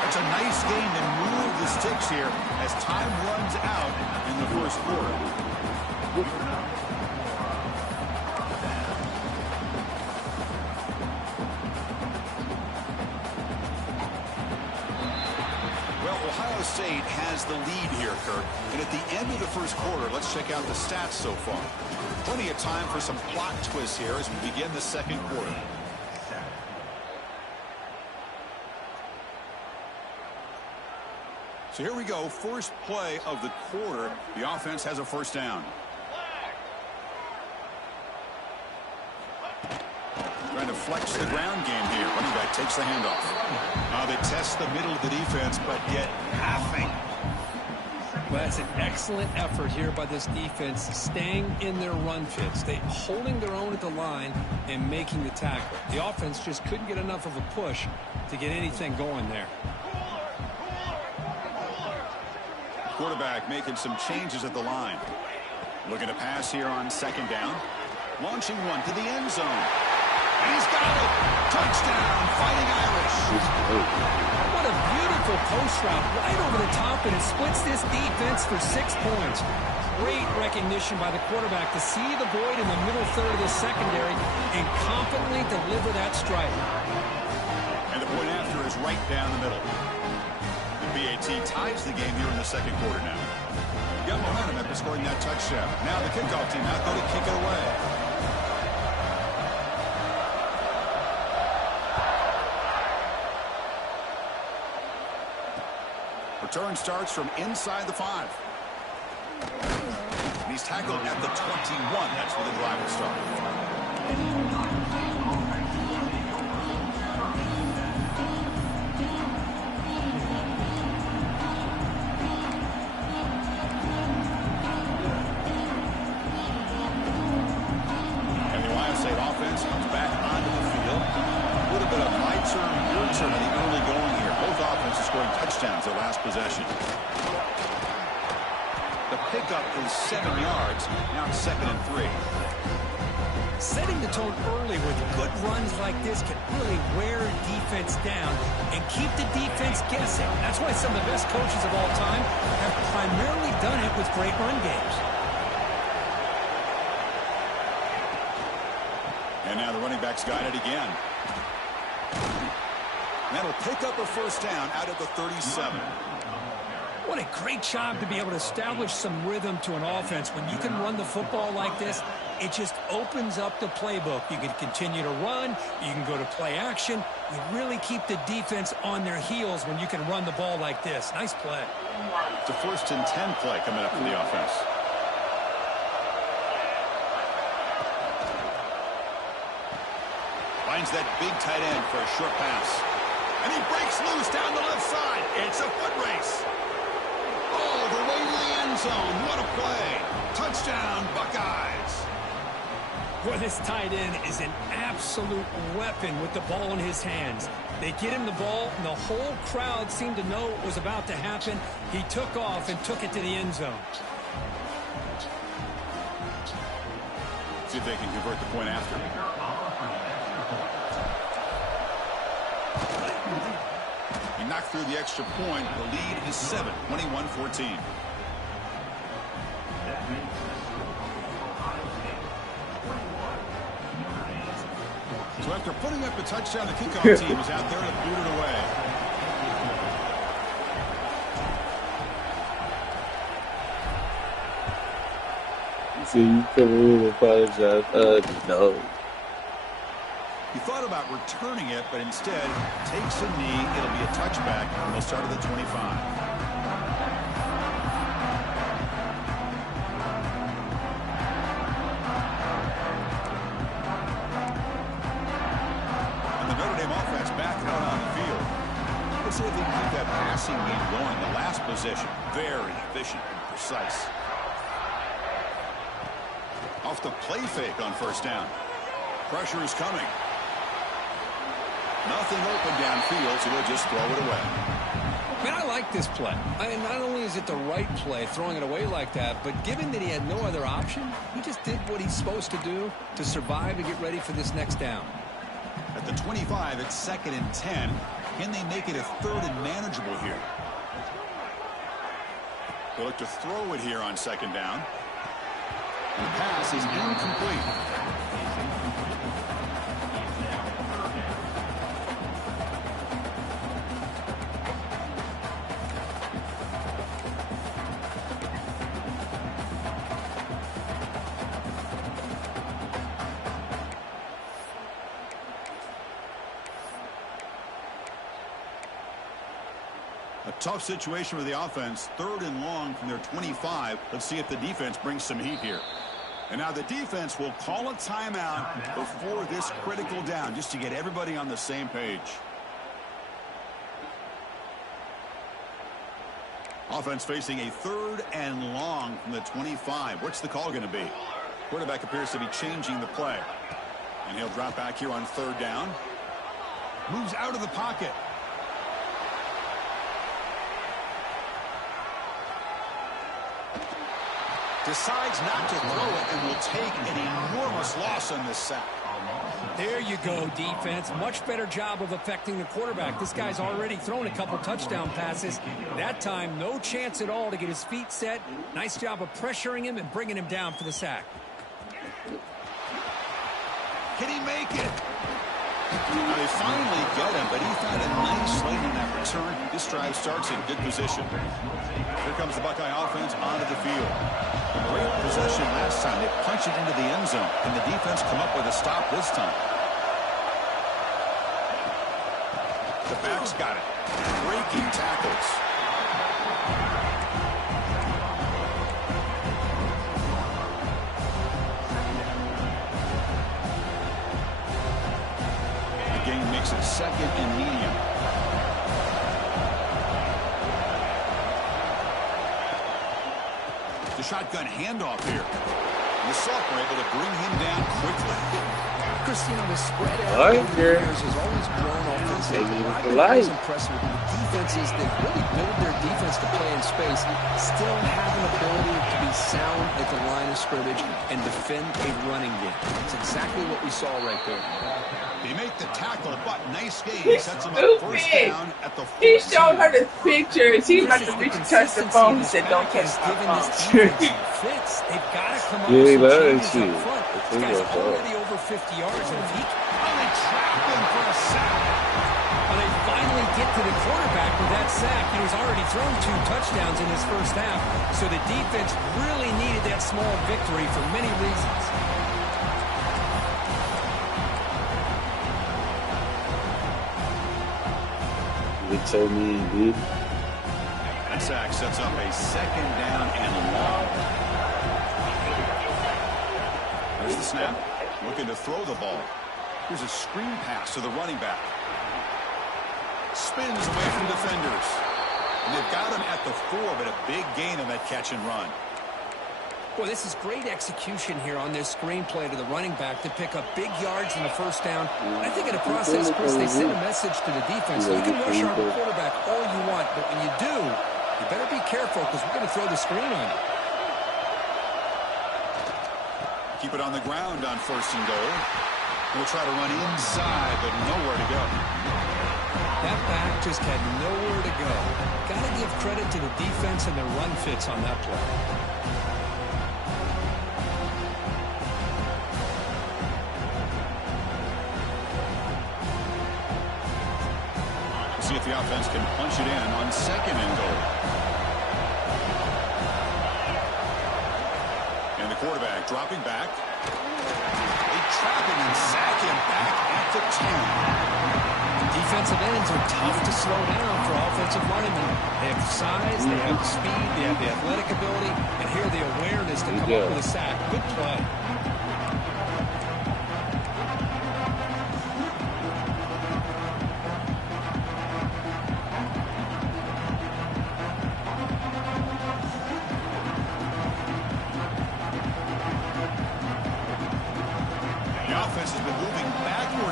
It's a nice game to move the sticks here as time runs out in the first quarter. Well, Ohio State has the lead here, Kirk. And at the end of the first quarter, let's check out the stats so far. Plenty of time for some plot twists here as we begin the second quarter. So here we go, first play of the quarter. The offense has a first down. Trying to flex the ground game here. Running back takes the handoff. They test the middle of the defense, but get nothing. Well, that's an excellent effort here by this defense, staying in their run fits. They holding their own at the line and making the tackle. The offense just couldn't get enough of a push to get anything going there. Quarterback making some changes at the line. Looking to pass here on 2nd down. Launching one to the end zone. And he's got it. Touchdown, Fighting Irish. What a beautiful post route right over the top, and it splits this defense for 6 points. Great recognition by the quarterback to see the void in the middle third of the secondary and confidently deliver that strike. And the point after is right down the middle. BAT ties the game here in the second quarter now. Got momentum after scoring that touchdown. Now the kickoff team out there to kick it away. Return starts from inside the 5. And he's tackled at the 21. That's where the drive will start. Their last possession. The pickup is 7 yards. Now it's 2nd and 3. Setting the tone early with good runs like this can really wear defense down and keep the defense guessing. That's why some of the best coaches of all time have primarily done it with great run games. And now the running back's got it again. That'll pick up a first down out of the 37. What a great job to be able to establish some rhythm to an offense. When you can run the football like this, it just opens up the playbook. You can continue to run. You can go to play action. You really keep the defense on their heels when you can run the ball like this. Nice play. It's a 1st and 10 play coming up for the offense. Finds that big tight end for a short pass. And he breaks loose down the left side. It's a foot race. Oh, the way to the end zone. What a play. Touchdown, Buckeyes. Boy, this tight end is an absolute weapon with the ball in his hands. They get him the ball, and the whole crowd seemed to know what was about to happen. He took off and took it to the end zone. See if they can convert the point after. He knocked through the extra point. The lead is 7, 21-14. So after putting up a touchdown, the kickoff team is out there to boot it away. See, you come in and apologize. No. He thought about returning it, but instead takes a knee. It'll be a touchback, and they'll start at the 25. See if they can keep that passing game going. The last possession, very efficient and precise. Off the play fake on first down. Pressure is coming. Nothing open downfield, so they'll just throw it away. Man, I like this play. Not only is it the right play, throwing it away like that, but given that he had no other option, he just did what he's supposed to do to survive and get ready for this next down. At the 25, it's 2nd and 10. Can they make it a 3rd and manageable here? They'll look to throw it here on 2nd down. And the pass is incomplete. A tough situation for the offense. 3rd and long from their 25. Let's see if the defense brings some heat here. And now the defense will call a timeout before this critical down, just to get everybody on the same page. Offense facing a 3rd and long from the 25. What's the call going to be? Quarterback appears to be changing the play. And he'll drop back here on 3rd down. Moves out of the pocket. Decides not to throw it and will take an enormous loss on this sack. There you go, defense. Much better job of affecting the quarterback. This guy's already thrown a couple touchdown passes. That time, no chance at all to get his feet set. Nice job of pressuring him and bringing him down for the sack. Can he make it? Now they finally get him, but he found a nice lane in that return. This drive starts in good position. Here comes the Buckeye offense onto the field. Great possession last time. They punch it into the end zone. Can the defense come up with a stop this time? The back's got it. Breaking tackles. The game makes it 2nd and medium. The shotgun handoff here. And the Salk were able to bring him down quickly. Christina, the spread out over the years has always grown offensively. I was impressed with the defenses that really build their defense to play in space, still have an ability to be sound at the line of scrimmage and defend a running game. That's exactly what we saw right there. They make the tackle, but nice game. He's Sets him stupid. up first down at the 14. He showed her the pictures. He about to reach and touch the phone. He said, don't touch the phone. Fits. They've got to come up with some changes up front. This guy's already over 50 yards. And if he they trap him for a sack. Well, they finally get to the quarterback with that sack. He's already thrown 2 touchdowns in his first half. So the defense really needed that small victory for many reasons. They told me he did. That sack sets up a 2nd down and long. There's the snap. Looking to throw the ball. Here's a screen pass to the running back. Spins away from defenders. And they've got him at the 4, but a big gain on that catch and run. Well, this is great execution here on this screenplay to the running back to pick up big yards in the first down. And I think in the process, Chris, they send a message to the defense. You can rush our quarterback all you want, but when you do, you better be careful because we're going to throw the screen on you. Keep it on the ground on 1st and goal. We'll try to run inside, but nowhere to go. That back just had nowhere to go. Got to give credit to the defense and their run fits on that play. See if the offense can punch it in on 2nd and goal. And the quarterback dropping back. They trap him and sack him back at the 10. Defensive ends are tough to slow down for offensive linemen. They have the size, they have the speed, they have the athletic ability, and here the awareness to come up with a sack. Good play.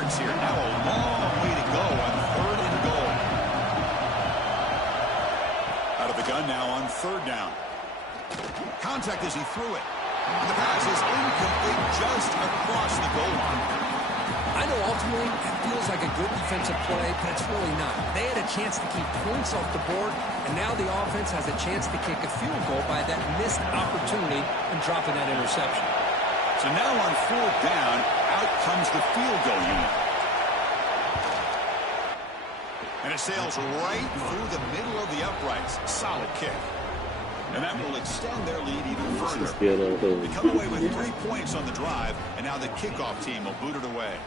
Here. Now a long way to go on 3rd and goal. Out of the gun now on 3rd down. Contact as he threw it. The pass is incomplete just across the goal line. I know ultimately it feels like a good defensive play, but it's really not. They had a chance to keep points off the board, and now the offense has a chance to kick a field goal by that missed opportunity and dropping that interception. So now on 4th down, out comes the field goal unit. And it sails right through the middle of the uprights. Solid kick. And that will extend their lead even further. They come away with 3 points on the drive, and now the kickoff team will boot it away.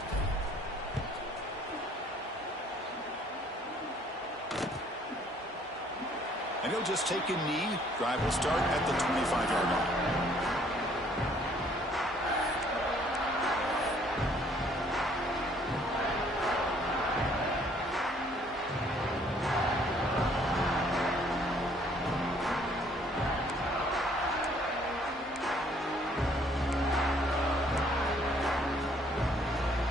And he'll just take a knee. Drive will start at the 25-yard line.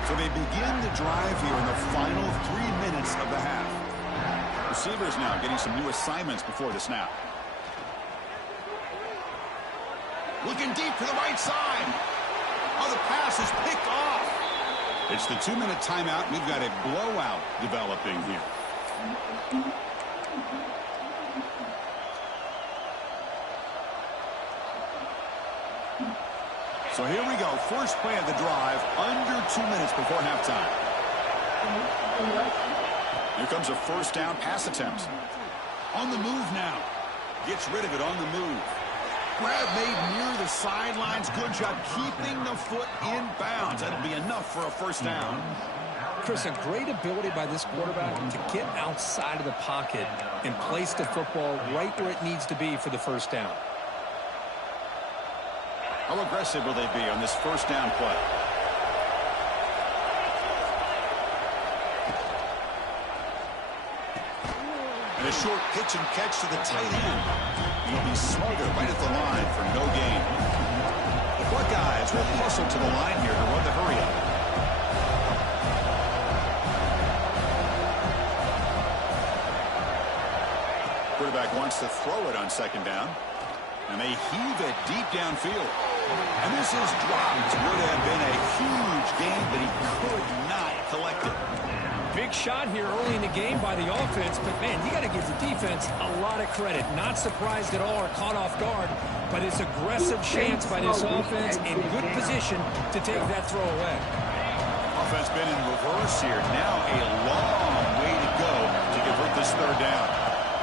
So they begin the drive here in the final 3 minutes of the half. Receivers now getting some new assignments before the snap. Looking deep to the right side. Oh, the pass is picked off. It's the 2-minute timeout. We've got a blowout developing here. So here we go. First play of the drive, under 2 minutes before halftime. Here comes a 1st down pass attempt. On the move now. Gets rid of it on the move. Grab made near the sidelines. Good job keeping the foot in bounds. That'll be enough for a 1st down. Chris, a great ability by this quarterback to get outside of the pocket and place the football right where it needs to be for the 1st down. How aggressive will they be on this 1st down play? And a short pitch and catch to the tight end. He'll be smothered right at the line for no gain. The Buckeyes will hustle to the line here to run the hurry-up. Quarterback wants to throw it on 2nd down. And they heave it deep downfield. And this is dropped. Would have been a huge gain, but he could not collect it. Big shot here early in the game by the offense, but, man, you got to give the defense a lot of credit. Not surprised at all or caught off guard, but it's aggressive chance by this offense in good position to take that throw away. Offense been in reverse here. Now a long way to go to convert this 3rd down.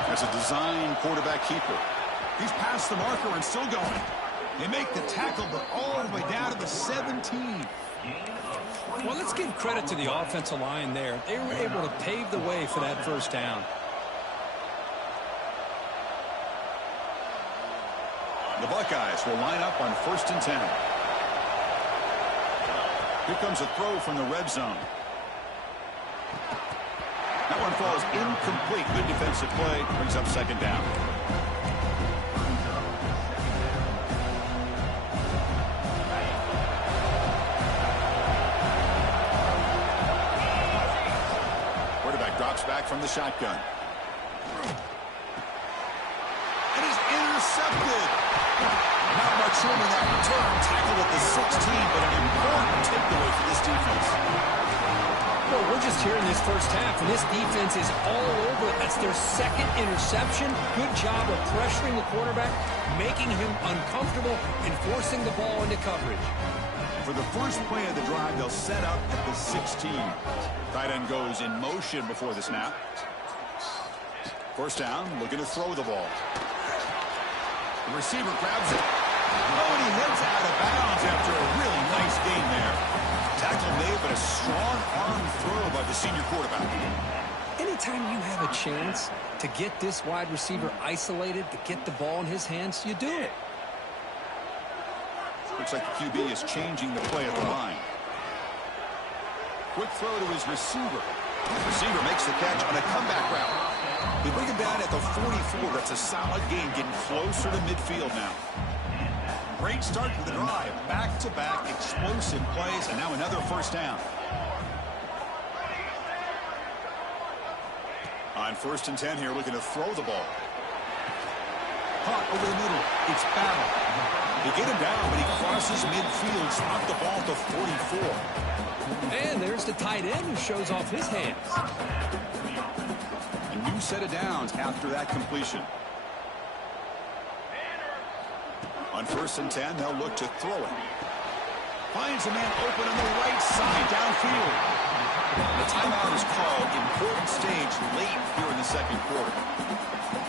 As a design quarterback keeper. He's past the marker and still going. They make the tackle, but all the way down to the 17. Well, let's give credit to the offensive line there. They were able to pave the way for that 1st down. The Buckeyes will line up on 1st and 10. Here comes a throw from the red zone. That one falls incomplete. Good defensive play. Brings up second down. Quarterback drops back from the shotgun. And he's intercepted. Not much room in that return. Tackled at the 16, but an important takeaway for this defense. Well, we're just here in this first half, and this defense is all over it. That's their second interception. Good job of pressuring the quarterback, making him uncomfortable, and forcing the ball into coverage. For the first play of the drive, they'll set up at the 16. Tight end goes in motion before the snap. First down, looking to throw the ball. The receiver grabs it. Oh, and he heads out of bounds after a really nice gain there. Tackle made, but a strong arm throw by the senior quarterback. Anytime you have a chance to get this wide receiver isolated, to get the ball in his hands, you do it. Looks like the QB is changing the play at the line. Quick throw to his receiver. The receiver makes the catch on a comeback route. They bring him down at the 44. That's a solid gain, getting closer to midfield now. Great start to the drive. Back-to-back explosive plays, and now another first down. On 1st and 10 here, looking to throw the ball. Caught over the middle. It's Battle. They get him down, but he crosses midfield, stopped the ball at the 44. And there's the tight end who shows off his hands. A new set of downs after that completion. On 1st and 10, they'll look to throw it. Finds a man open on the right side downfield. The timeout is called. Important stage late here in the second quarter.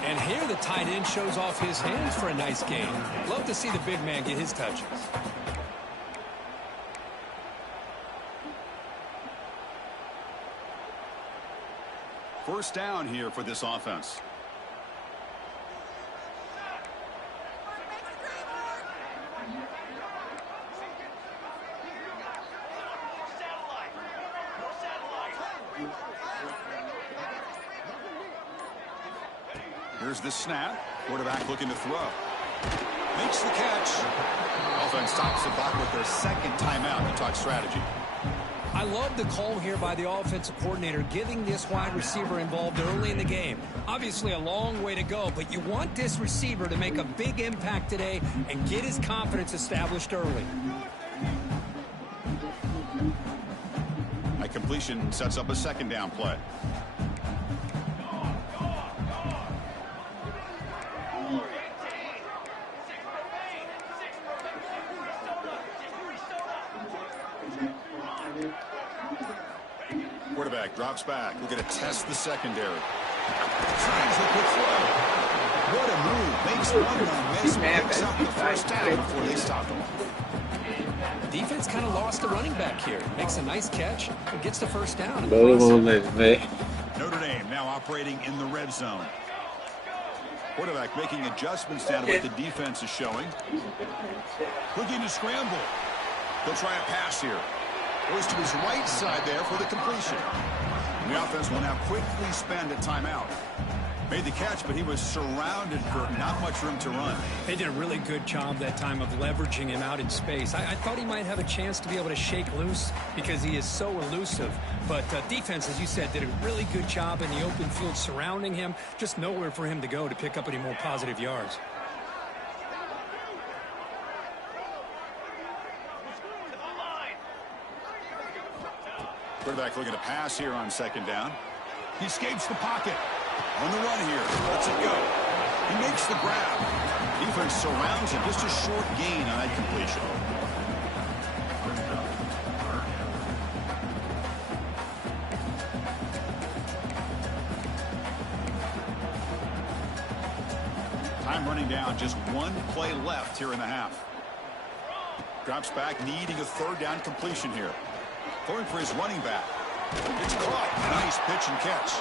And here the tight end shows off his hands for a nice gain. Love to see the big man get his touches. First down here for this offense. Here's the snap. Quarterback looking to throw. Makes the catch. Offense stops the clock with their second timeout to talk strategy. I love the call here by the offensive coordinator, getting this wide receiver involved early in the game. Obviously a long way to go, but you want this receiver to make a big impact today and get his confidence established early. A completion sets up a second down play. Quarterback drops back. We're going to test the secondary. Tries the quick throw. What a move. Makes one miss. Picks up the first down before they stop him. Defense kind of lost the running back here. Makes a nice catch and gets the first down. Notre Dame now operating in the red zone. Quarterback making adjustments down to what the defense is showing. Looking to scramble. He'll try a pass here. Goes to his right side there for the completion. The offense will now quickly spend a timeout. Made the catch, but he was surrounded for not much room to run. They did a really good job that time of leveraging him out in space. I thought he might have a chance to be able to shake loose because he is so elusive. But defense, as you said, did a really good job in the open field surrounding him. Just nowhere for him to go to pick up any more positive yards. Quarterback looking to pass here on second down. He escapes the pocket. On the run here. Lets it go. He makes the grab. Defense surrounds him. Just a short gain on that completion. Time running down. Just one play left here in the half. Drops back, needing a third down completion here. Going for his running back. It's caught. Nice pitch and catch.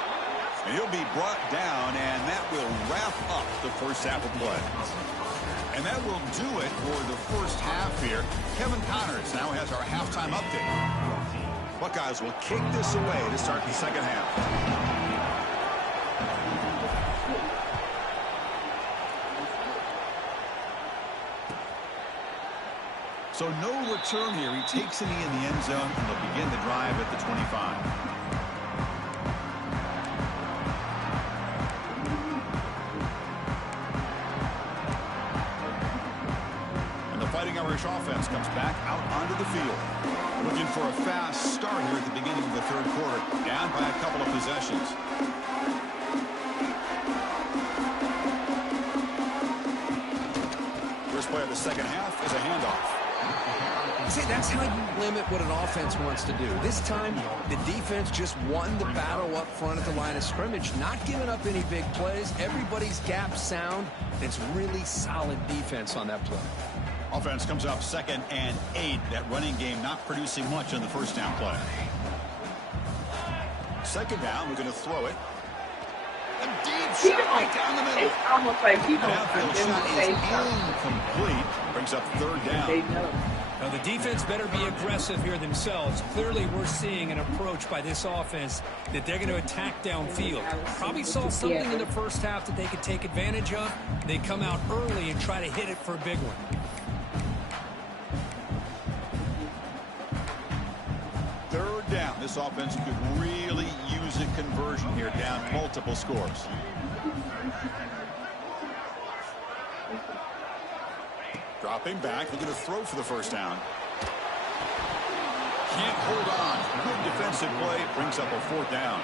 And he'll be brought down, and that will wrap up the first half of play. And that will do it for the first half here. Kevin Connors now has our halftime update. Buckeyes will kick this away to start the second half. So no return here. He takes a knee in the end zone, and they'll begin the drive at the 25. And the Fighting Irish offense comes back out onto the field. Looking for a fast start here at the beginning of the third quarter. Down by a couple of possessions. First play of the second half is a handoff. See, that's how you limit what an offense wants to do. This time, the defense just won the battle up front at the line of scrimmage, not giving up any big plays. Everybody's gap sound. It's really solid defense on that play. Offense comes up 2nd and 8. That running game not producing much on the first down play. Second down, we're going to throw it. A deep shot right down the middle. It's almost like he don't Downfield shot is incomplete. Brings up third down. They know. Now, the defense better be aggressive here themselves. Clearly, we're seeing an approach by this offense that they're going to attack downfield. Probably saw something in the first half that they could take advantage of. They come out early and try to hit it for a big one. Third down. This offense could really use a conversion here, down multiple scores. Dropping back, looking to throw for the first down. Can't hold on. Good defensive play, brings up a fourth down.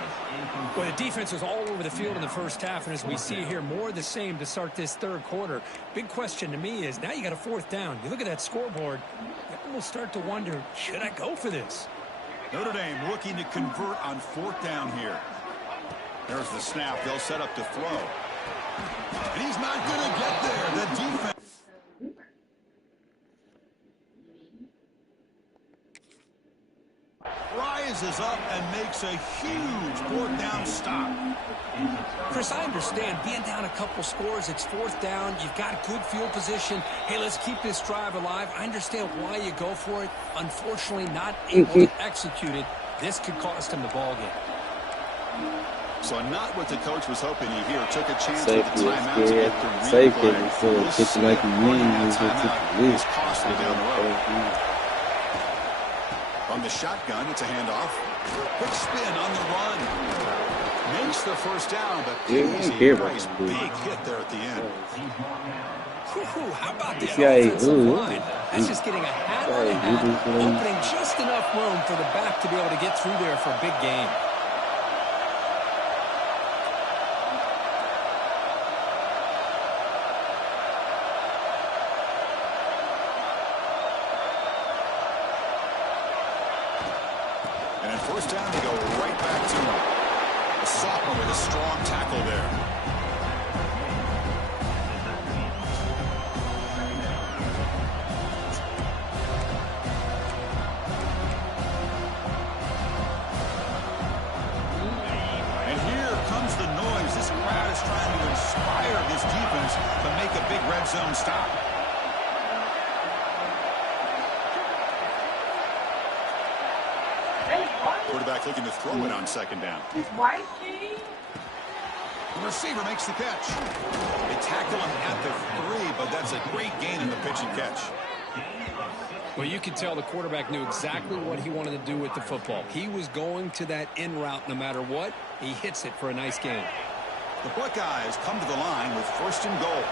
Well, the defense was all over the field in the first half, and as we see here, more of the same to start this third quarter. Big question to me is, now you got a fourth down. You look at that scoreboard, you almost start to wonder, should I go for this? Notre Dame looking to convert on fourth down here. There's the snap. They'll set up to throw. And he's not going to get there. The defense rises up and makes a huge fourth down stop. Chris, I understand being down a couple scores, it's fourth down, you've got good field position. Hey, let's keep this drive alive. I understand why you go for it. Unfortunately, not able to execute it. This could cost him the ball game. So not what the coach was hoping he here. Took a chance Safety with the timeout to is get scared. the Safety replay. is so We'll see kicking like if a running man. that timeout is costly down the road. From the shotgun, it's a handoff. Quick spin on the run. Makes the first down, but pays a nice big hit there at the end. How about the Yeah, offensive line? That's just getting a hat on a hat, opening just enough room for the back to be able to get through there for a big gain. And at first down, they go right back to him. A sophomore with a strong tackle there. And here comes the noise. This crowd is trying to inspire this defense to make a big red zone stop. Quarterback looking to throw it on second down. His white jeans. The receiver makes the catch. They tackle him at the 3, but that's a great gain in the pitch and catch. Well, you could tell the quarterback knew exactly what he wanted to do with the football. He was going to that in route no matter what. He hits it for a nice gain. The Buckeyes come to the line with first and goal.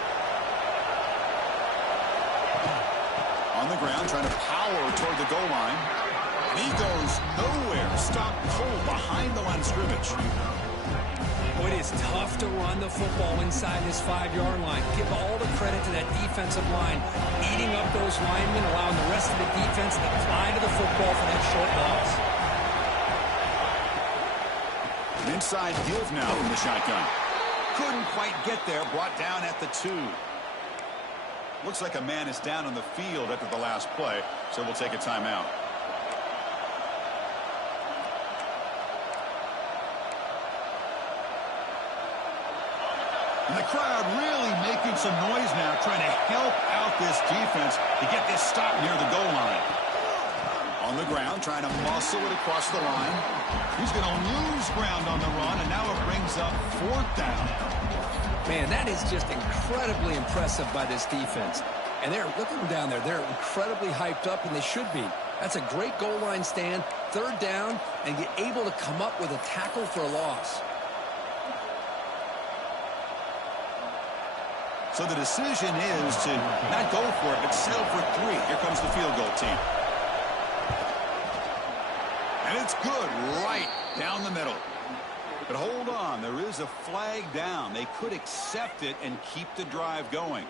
On the ground, trying to power toward the goal line. And he goes nowhere. Stopped cold behind the line of scrimmage. Well, it is tough to run the football inside this 5-yard line. Give all the credit to that defensive line, eating up those linemen, allowing the rest of the defense to fly to the football for that short loss. An inside give now from the shotgun. Couldn't quite get there. Brought down at the 2. Looks like a man is down on the field after the last play, so we'll take a timeout. And the crowd really making some noise now, trying to help out this defense to get this stop near the goal line. On the ground, trying to muscle it across the line. He's going to lose ground on the run, and now it brings up 4th down. Man, that is just incredibly impressive by this defense. And look at them down there. They're incredibly hyped up, and they should be. That's a great goal line stand, 3rd down, and get able to come up with a tackle for a loss. So the decision is to not go for it, but settle for 3. Here comes the field goal team. And it's good right down the middle. But hold on, there is a flag down. They could accept it and keep the drive going.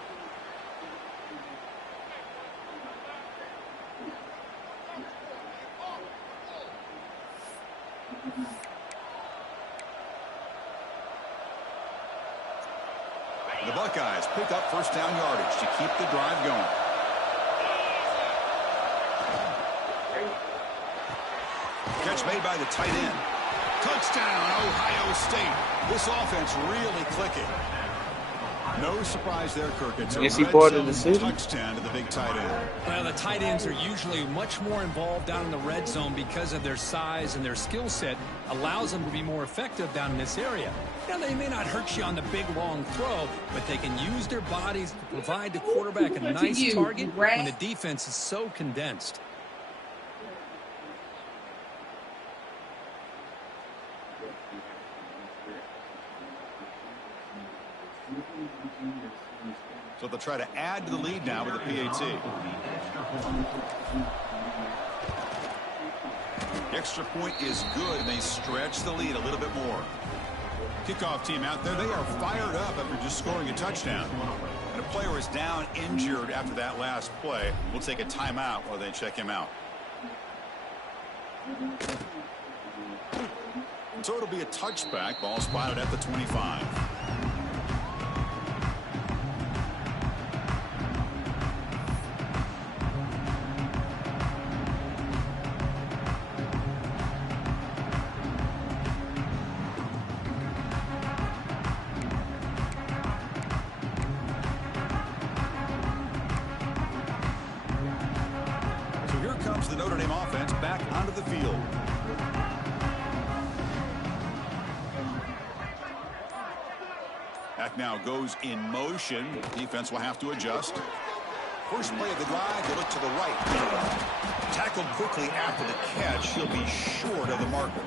The Buckeyes pick up 1st down yardage to keep the drive going. Catch made by the tight end. Touchdown, Ohio State. This offense really clicking. No surprise there, Kirk. It's a red zone touchdown to the big tight end. Well, the tight ends are usually much more involved down in the red zone because of their size and their skill set allows them to be more effective down in this area. Now, they may not hurt you on the big, long throw, but they can use their bodies to provide the quarterback a nice target when the defense is so condensed. So they'll try to add to the lead now with the PAT. The extra point is good, and they stretch the lead a little bit more. Kickoff team out there, they are fired up after just scoring a touchdown. And a player is down injured after that last play. We'll take a timeout while they check him out. So it'll be a touchback. Ball spotted at the 25. The Notre Dame offense back onto the field. Back now goes in motion. Defense will have to adjust. First play of the drive, they look to the right. Tackled quickly after the catch. He'll be short of the marker.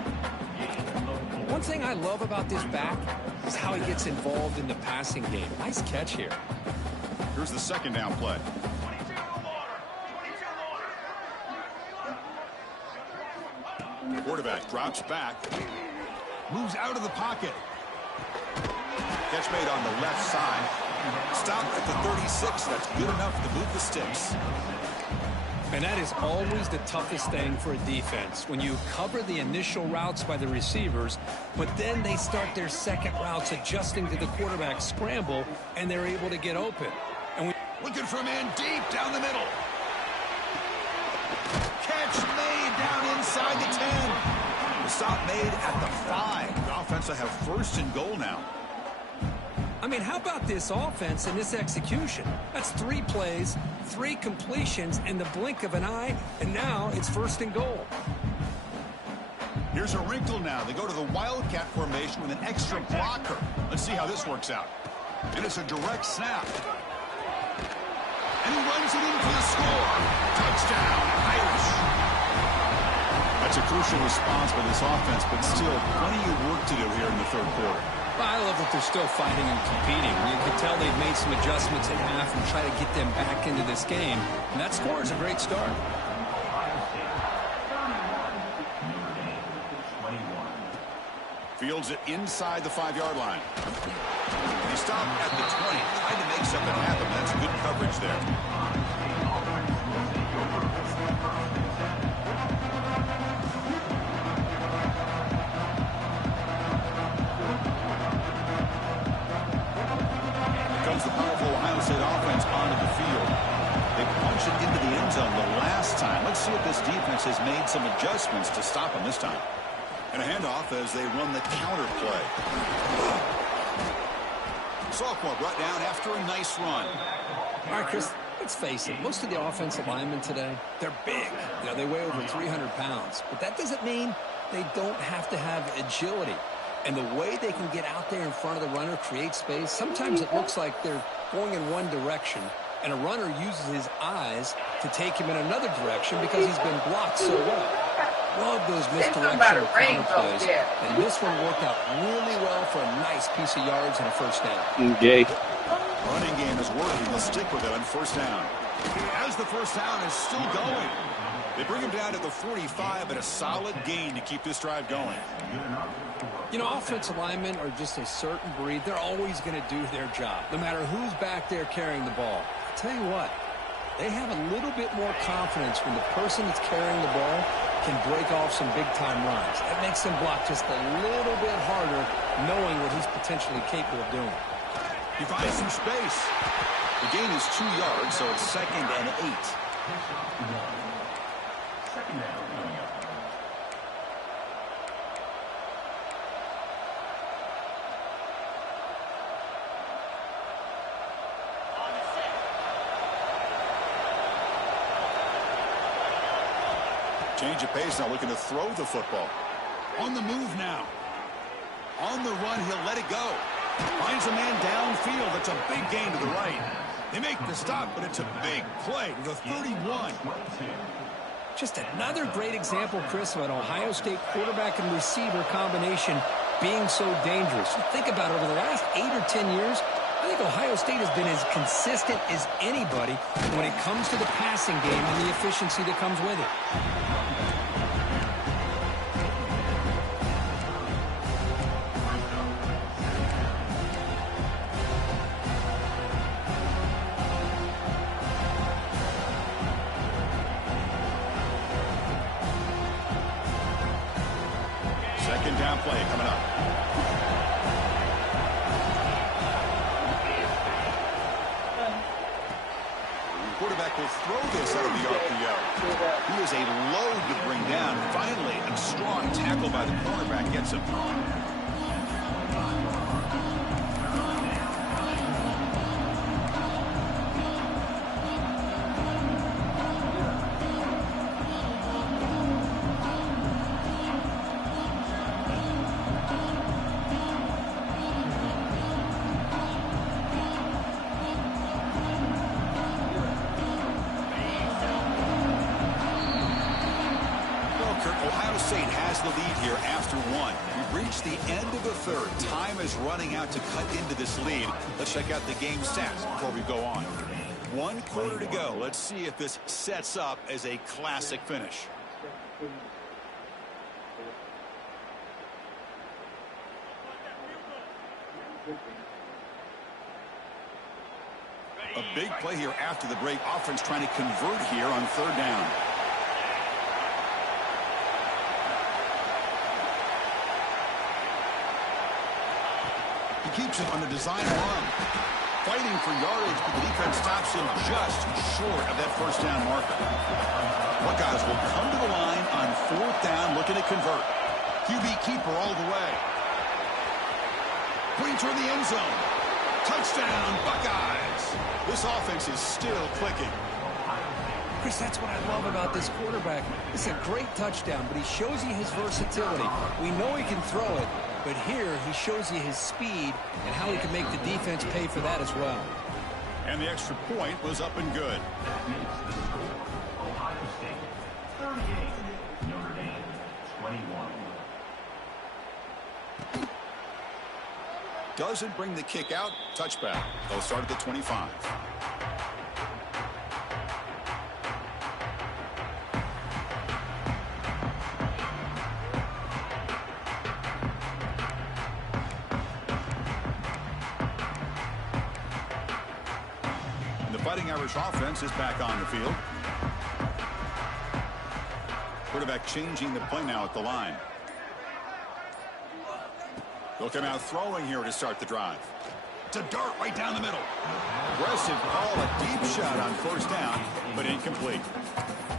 One thing I love about this back is how he gets involved in the passing game. Nice catch here. Here's the 2nd down play. Quarterback drops back, moves out of the pocket. Catch made on the left side. Stop at the 36. That's good enough to move the sticks. And that is always the toughest thing for a defense. When you cover the initial routes by the receivers, but then they start their second routes adjusting to the quarterback scramble, and they're able to get open. And looking for a man deep down the middle. Catch made down inside the 10. The stop made at the 5. The offense will have 1st and goal now. I mean, how about this offense and this execution? That's 3 plays, 3 completions in the blink of an eye, and now it's 1st and goal. Here's a wrinkle now. They go to the Wildcat formation with an extra blocker. Let's see how this works out. And it's a direct snap. And he runs it in for the score. Touchdown, Irish. That's a crucial response by this offense, but still plenty of work to do here in the 3rd quarter. Well, I love that they're still fighting and competing. You can tell they've made some adjustments at half and try to get them back into this game. And that score is a great start. Fields it inside the 5-yard line. He stopped at the 20, trying to make something happen. That's good coverage there. Here comes the powerful Ohio State offense onto the field. They punched it into the end zone the last time. Let's see if this defense has made some adjustments to stop them this time. And a handoff as they run the counter play. Sophomore brought down after a nice run. All right, Chris, let's face it. Most of the offensive linemen today, they're big. You know, they weigh over 300 pounds. But that doesn't mean they don't have to have agility. And the way they can get out there in front of the runner, create space, sometimes it looks like they're going in one direction, and a runner uses his eyes to take him in another direction because he's been blocked so well. Love those misdirection counter plays, and this one worked out really well for a nice piece of yards and a first down. Gay. Running game is working. They'll stick with it on first down. As the first down is still going. They bring him down to the 45, but a solid gain to keep this drive going. You know, offensive linemen are just a certain breed. They're always going to do their job, no matter who's back there carrying the ball. I'll tell you what, they have a little bit more confidence when the person that's carrying the ball can break off some big-time runs. That makes them block just a little bit harder, knowing what he's potentially capable of doing. He finds some space. The gain is 2 yards, so it's 2nd and 8. Change of pace now, looking to throw the football. On the move now. On the run, he'll let it go. Finds a man downfield. That's a big gain to the right. They make the stop, but it's a big play to the 31. Just another great example, Chris, of an Ohio State quarterback and receiver combination being so dangerous. You think about it, over the last 8 or 10 years, I think Ohio State has been as consistent as anybody when it comes to the passing game and the efficiency that comes with it. Second down play coming up. Quarterback will throw this out of the RPO. He is a load to bring down. Finally, a strong tackle by the cornerback gets him. Ohio State has the lead here after 1. We've reached the end of the third. Time is running out to cut into this lead. Let's check out the game stats before we go on. 1 quarter to go. Let's see if this sets up as a classic finish. A big play here after the break. Offense trying to convert here on 3rd down. He keeps it on the design run. Fighting for yardage, but the defense stops him just short of that first down marker. Buckeyes will come to the line on 4th down, looking to convert. QB keeper all the way. Pointing toward the end zone. Touchdown, Buckeyes. This offense is still clicking. Chris, that's what I love about this quarterback. It's a great touchdown, but he shows you his versatility. We know he can throw it, but here he shows you his speed and how he can make the defense pay for that as well. And the extra point was up and good. Ohio State 38, Notre Dame 21. Doesn't bring the kick out. Touchback. They'll start at the 25. Fighting Irish offense is back on the field. Quarterback changing the play now at the line. They'll come out throwing here to start the drive. To dart right down the middle. Aggressive call, a deep shot on 1st down, but incomplete.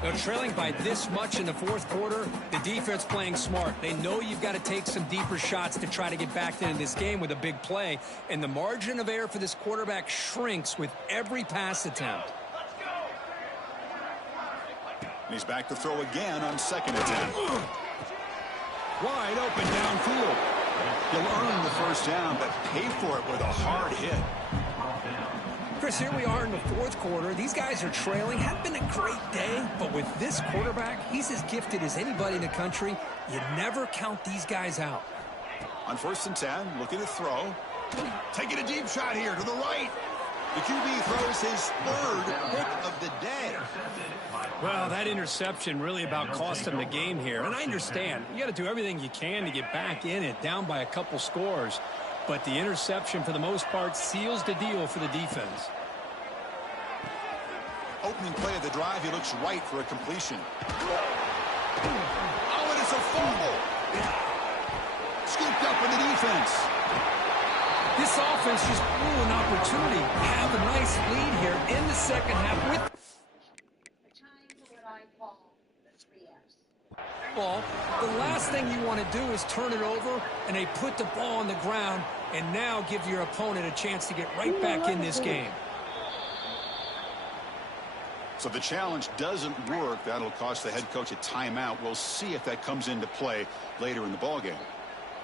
Now, trailing by this much in the fourth quarter, the defense playing smart. They know you've got to take some deeper shots to try to get back into this game with a big play, and the margin of error for this quarterback shrinks with every pass attempt. He's back to throw again on second attempt. Wide open downfield. He'll earn the first down, but pay for it with a hard hit. Chris, here we are in the fourth quarter. These guys are trailing. Hadn't been a great day, but with this quarterback, he's as gifted as anybody in the country. You never count these guys out. On 1st and 10, looking to throw. Taking a deep shot here to the right. The QB throws his third hit of the day. Well, that interception really about cost him the game here. And I understand. You got to do everything you can to get back in it, down by a couple scores. But the interception, for the most part, seals the deal for the defense. Opening play of the drive, he looks right for a completion. Oh, and it's a fumble. Scooped up in the defense. This offense just blew an opportunity. Have a nice lead here in the second half with ball. The last thing you want to do is turn it over, and they put the ball on the ground and now give your opponent a chance to get right back in this game. So the challenge doesn't work. That'll cost the head coach a timeout. We'll see if that comes into play later in the ballgame.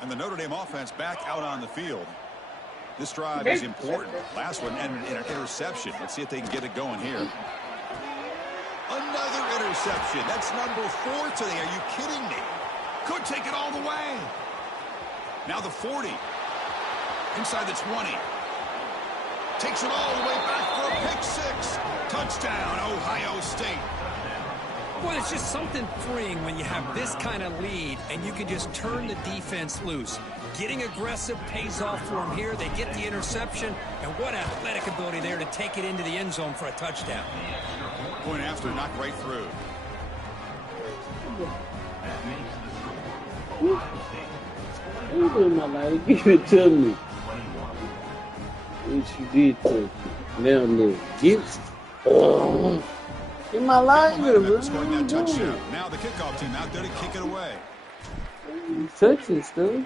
And the Notre Dame offense back out on the field. This drive is important. Last one ended in an interception. Let's see if they can get it going here. Another interception. That's number 4 today. Are you kidding me? Could take it all the way. Now the 40. Inside the 20. Takes it all the way back for a pick 6. Touchdown, Ohio State. Well, it's just something freeing when you have this kind of lead and you can just turn the defense loose. Getting aggressive pays off for them here. They get the interception, and what athletic ability there to take it into the end zone for a touchdown. Going after, knocked right through. You doing my life? Give it to me. What you did to me. Now look. In my life, bro. Scoring that touchdown. Now the kickoff team out there to kick it away. You touching stuff.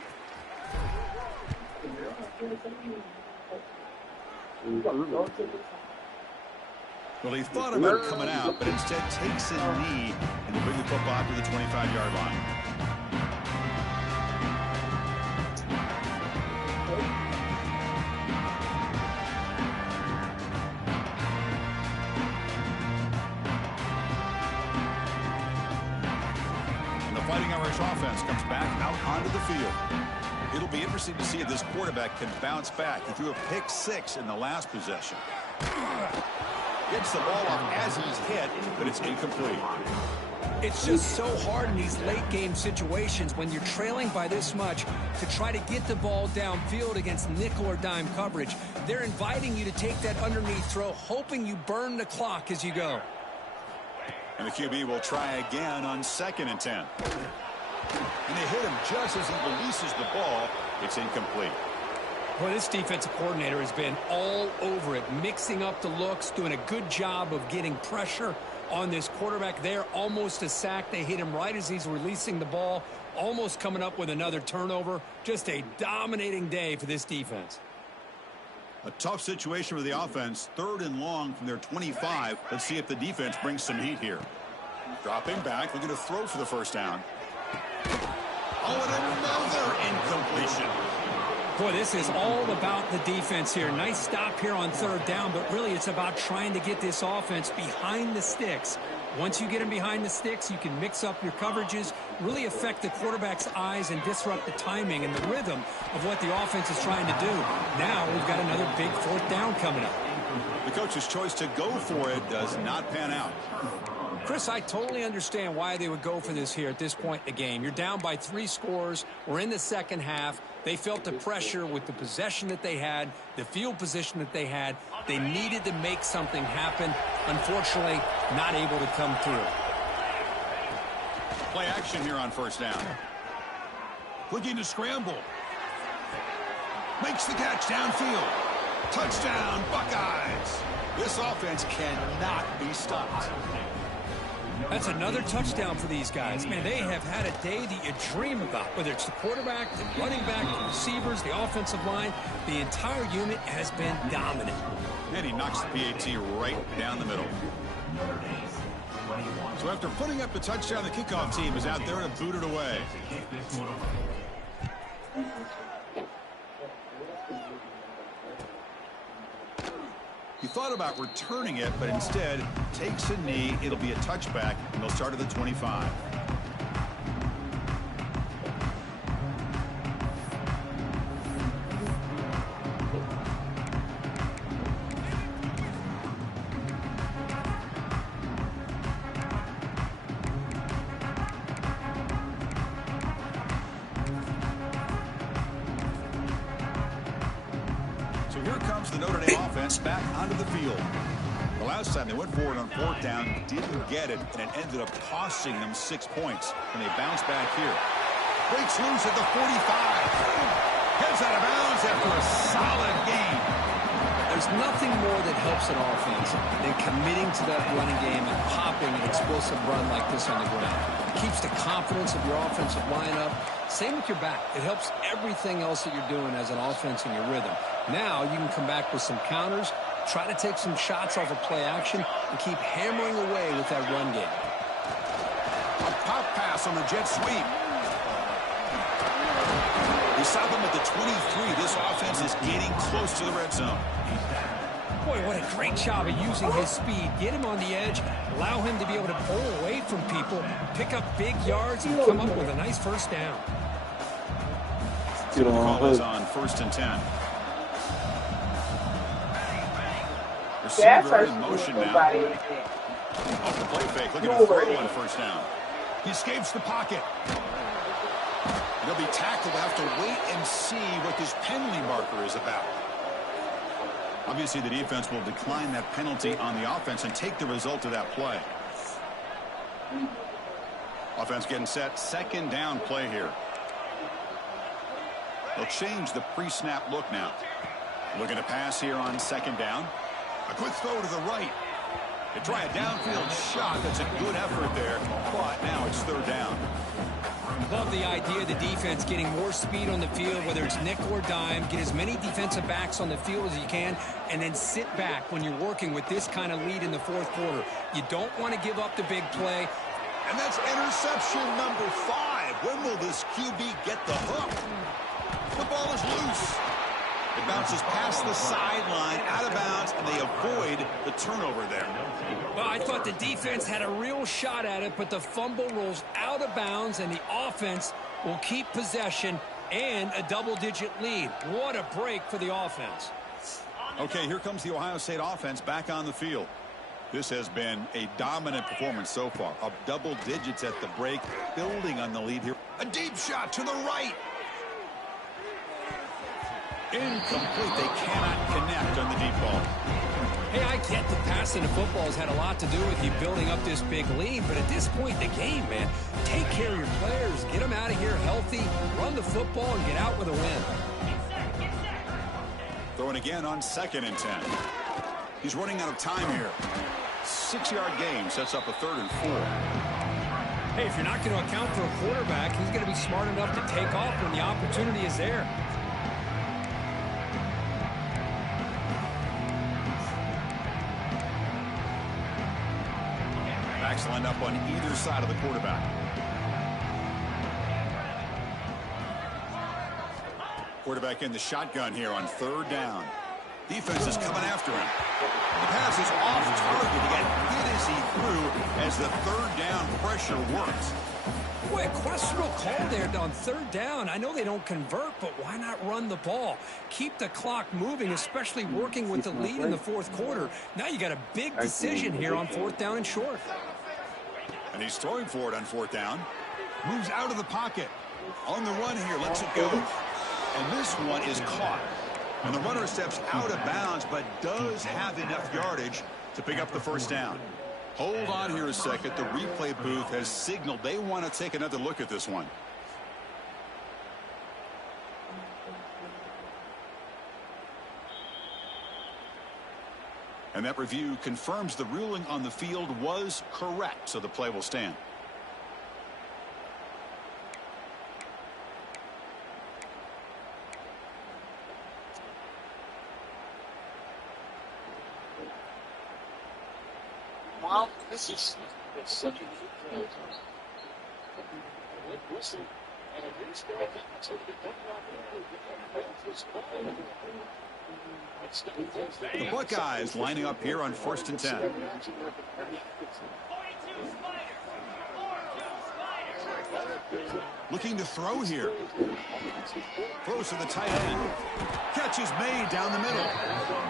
Well, he thought about coming out, but instead takes a knee and to bring the football out to the 25-yard line. And the Fighting Irish offense comes back out onto the field. It'll be interesting to see if this quarterback can bounce back. He threw a pick 6 in the last possession. Gets the ball off as he's hit, but it's incomplete. It's just so hard in these late game situations when you're trailing by this much to try to get the ball downfield against nickel or dime coverage. They're inviting you to take that underneath throw, hoping you burn the clock as you go. And the QB will try again on 2nd and 10. And they hit him just as he releases the ball. It's incomplete. Well, this defensive coordinator has been all over it, mixing up the looks, doing a good job of getting pressure on this quarterback there. Almost a sack. They hit him right as he's releasing the ball, almost coming up with another turnover. Just a dominating day for this defense. A tough situation for the offense. 3rd and long from their 25. Let's see if the defense brings some heat here. Dropping back, looking to throw for the first down. Oh, and another incompletion. Boy, this is all about the defense here. Nice stop here on 3rd down, but really it's about trying to get this offense behind the sticks. Once you get them behind the sticks, you can mix up your coverages, really affect the quarterback's eyes and disrupt the timing and the rhythm of what the offense is trying to do. Now we've got another big 4th down coming up. The coach's choice to go for it does not pan out. Chris, I totally understand why they would go for this here at this point in the game. You're down by 3 scores. We're in the second half. They felt the pressure with the possession that they had, the field position that they had. They needed to make something happen. Unfortunately, not able to come through. Play action here on 1st down. Looking to scramble. Makes the catch downfield. Touchdown, Buckeyes. This offense cannot be stopped. That's another touchdown for these guys. Man, they have had a day that you dream about, whether it's the quarterback, the running back, the receivers, the offensive line. The entire unit has been dominant. And he knocks the PAT right down the middle. So after putting up the touchdown, the kickoff team is out there to boot it away. He thought about returning it, but instead takes a knee. It'll be a touchback, and they'll start at the 25. So here comes the Notre Dame offense back onto the field. The last time they went forward on fourth down, didn't get it, and it ended up costing them 6 points. And they bounce back here. Breaks loose at the 45. Gets out of bounds after a solid game. There's nothing more that helps an offense than committing to that running game and popping an explosive run like this on the ground. It keeps the confidence of your offensive lineup. Same with your back. It helps everything else that you're doing as an offense in your rhythm. Now you can come back with some counters, try to take some shots off of play action, and keep hammering away with that run game. A pop pass on the jet sweep. They stop him at the 23. This offense is getting close to the red zone. Boy, what a great job of using his speed. Get him on the edge, allow him to be able to pull away from people, pick up big yards, and come up with a nice first down. The call is on 1st and 10. Receiver in motion now. Off the play fake, looking to throw on 1st down. He escapes the pocket. He'll be tackled. Have to wait and see what this penalty marker is about. Obviously, the defense will decline that penalty on the offense and take the result of that play. Offense getting set. 2nd down play here. They'll change the pre-snap look now. Looking to pass here on 2nd down. A quick throw to the right. They try a downfield shot. That's a good effort there. But now it's 3rd down. Love the idea of the defense getting more speed on the field, whether it's nickel or dime. Get as many defensive backs on the field as you can, and then sit back when you're working with this kind of lead in the 4th quarter. You don't want to give up the big play. And that's interception number 5. When will this QB get the hook? The ball is loose. It bounces past the sideline, out of bounds, and they avoid the turnover there. Well, I thought the defense had a real shot at it, but the fumble rolls out of bounds, and the offense will keep possession and a double-digit lead. What a break for the offense. Okay, here comes the Ohio State offense back on the field. This has been a dominant performance so far. Up double digits at the break, building on the lead here. A deep shot to the right. Incomplete. They cannot connect on the deep ball. Hey, I get the passing of football has had a lot to do with you building up this big lead, but at this point in the game, man, take care of your players, get them out of here healthy, run the football, and get out with a win. Throwing again on 2nd and 10. He's running out of time here. 6-yard gain sets up a 3rd and 4. Hey, if you're not going to account for a quarterback, he's going to be smart enough to take off when the opportunity is there. Backs lined up on either side of the quarterback. Quarterback in the shotgun here on 3rd down. Defense is coming after him. The pass is off target. He got hit as he threw as the 3rd down pressure works. Boy, a questionable call there on 3rd down. I know they don't convert, but why not run the ball? Keep the clock moving, especially working with the lead in the 4th quarter. Now you got a big decision here on 4th down and short. And he's throwing for it on 4th down. Moves out of the pocket. On the run here, lets it go. And this one is caught. And the runner steps out of bounds, but does have enough yardage to pick up the 1st down. Hold on here a second. The replay booth has signaled they want to take another look at this one. And that review confirms the ruling on the field was correct, so the play will stand. Wow, this is such a The Buckeyes lining up here on 1st and 10. Looking to throw here. Throws to the tight end. Catch is made down the middle.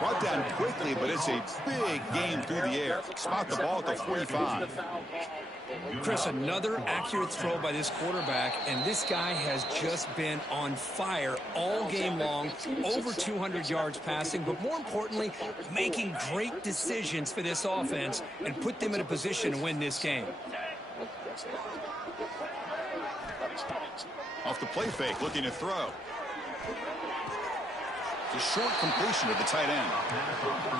Brought down quickly, but it's a big game through the air. Spot the ball at the 45. Chris, another accurate throw by this quarterback, and this guy has just been on fire all game long, over 200 yards passing, but more importantly, making great decisions for this offense and put them in a position to win this game. Off the play fake, looking to throw. It's a short completion of the tight end.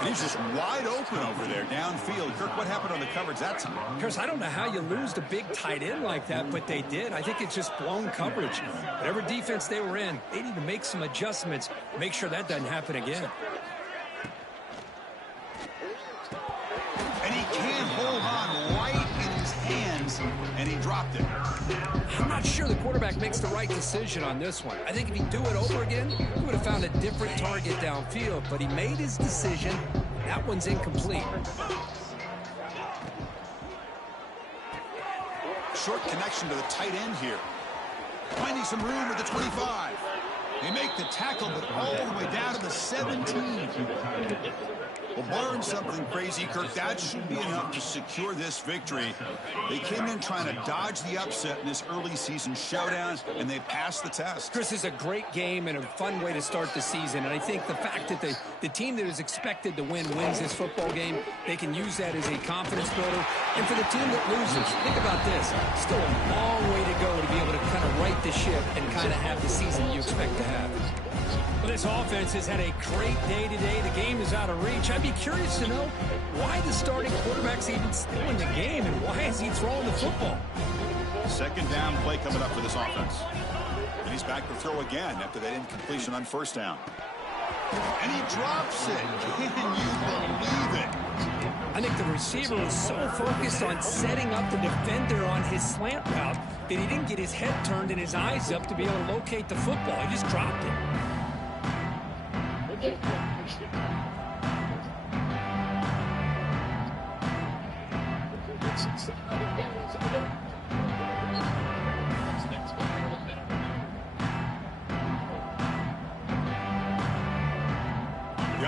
And he's just wide open over there downfield. Kirk, what happened on the coverage that time? Chris, I don't know how you lose the big tight end like that, but they did. I think it's just blown coverage. Whatever defense they were in, they need to make some adjustments, make sure that doesn't happen again. And he can hold on right in his hands, and he dropped it. I'm not sure the quarterback makes the right decision on this one. I think if he'd do it over again, he would have found a different target downfield, but he made his decision. That one's incomplete. Short connection to the tight end here. Finding some room at the 25. They make the tackle, but all the way down to the 17. Well, barring something crazy, Kirk, that should be enough to secure this victory. They came in trying to dodge the upset in this early season showdown, and they passed the test. Chris, is a great game and a fun way to start the season. And I think the fact that the team that is expected to win wins this football game, they can use that as a confidence builder. And for the team that loses, think about this. Still a long way to go to be able to kind of right the ship and kind of have the season you expect to have. Well, this offense has had a great day today. The game is out of reach. I'd be curious to know why the starting quarterback's even still in the game and why is he throwing the football? Second down play coming up for this offense. And he's back to throw again after that incompletion on first down. And he drops it. Can you believe it? I think the receiver was so focused on setting up the defender on his slant route that he didn't get his head turned and his eyes up to be able to locate the football. He just dropped it. The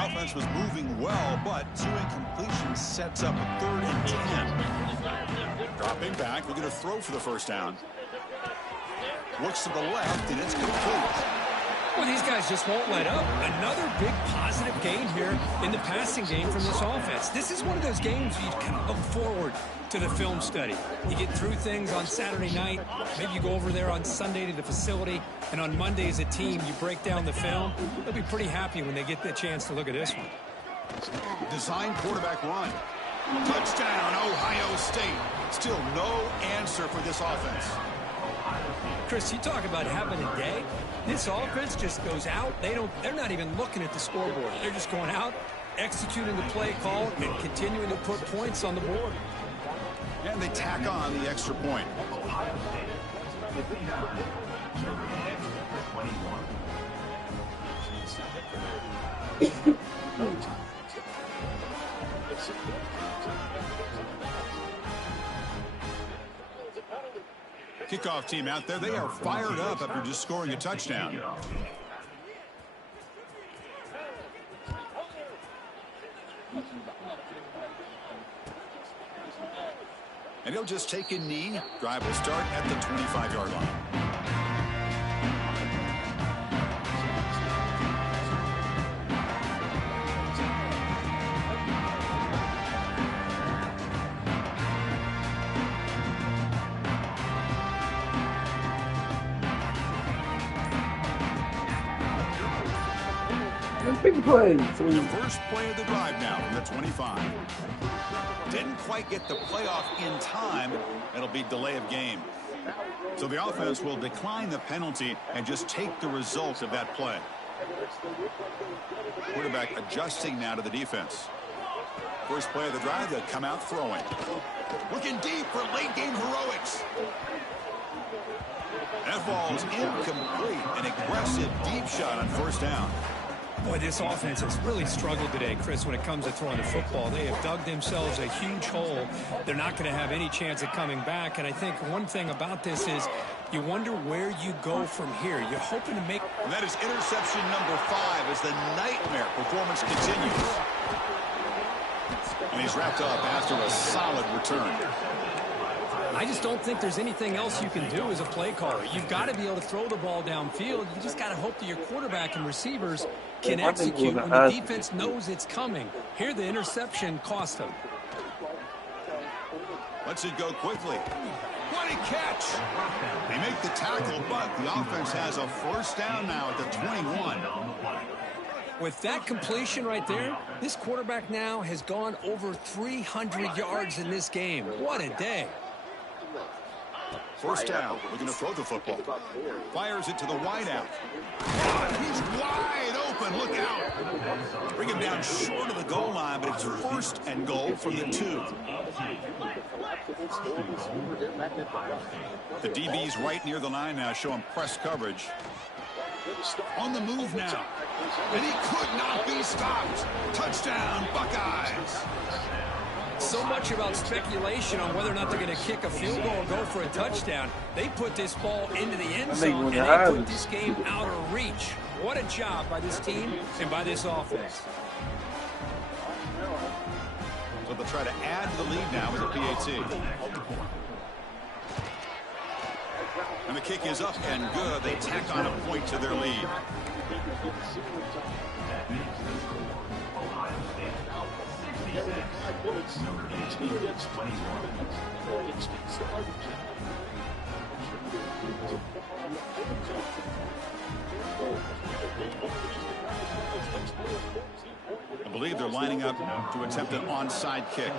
offense was moving well, but two incompletions sets up a 3rd and 10. Dropping back, looking to throw for the first down. Looks to the left, and it's complete. Well, these guys just won't let up. Another big positive game here in the passing game from this offense. This is one of those games you kind of look forward to the film study. You get through things on Saturday night. Maybe you go over there on Sunday to the facility, and on Monday as a team, you break down the film. They'll be pretty happy when they get the chance to look at this one. Design quarterback run. Touchdown, Ohio State. Still no answer for this offense. Chris, you talk about having a day. This offense just goes out. They're not even looking at the scoreboard. They're just going out, executing the play call, and continuing to put points on the board. And they tack on the extra point. Kickoff team out there, they are fired up after just scoring a touchdown. And he'll just take a knee. Drive will start at the 25-yard line. Big play. The first play of the drive now from the 25. Didn't quite get the playoff in time. It'll be delay of game. So the offense will decline the penalty and just take the result of that play. Quarterback adjusting now to the defense. First play of the drive, they'll come out throwing. Looking deep for late game heroics. That ball's incomplete. An aggressive deep shot on first down. Boy, this offense has really struggled today, Chris, when it comes to throwing the football. They have dug themselves a huge hole. They're not going to have any chance of coming back. And I think one thing about this is you wonder where you go from here. You're hoping to make... And that is interception number 5 as the nightmare performance continues. And he's wrapped up after a solid return. I just don't think there's anything else you can do as a play caller. You've got to be able to throw the ball downfield. You just got to hope that your quarterback and receivers can execute when the defense knows it's coming. Here, the interception cost them. Lets it go quickly. What a catch! They make the tackle, but the offense has a first down now at the 21. With that completion right there, this quarterback now has gone over 300 yards in this game. What a day. First down, looking to throw the football. Fires it to the wideout. He's wide open, look out. Bring him down short of the goal line, but it's first and goal from the 2. The DB's right near the line now, showing press coverage. On the move now. And he could not be stopped. Touchdown, Buckeyes. So much about speculation on whether or not they're going to kick a field goal or go for a touchdown. They put this ball into the end zone, and they put this game out of reach. What a job by this team and by this offense. So they'll try to add to the lead now with a PAT. And the kick is up and good. They tack on a point to their lead. I believe they're lining up to attempt an onside kick.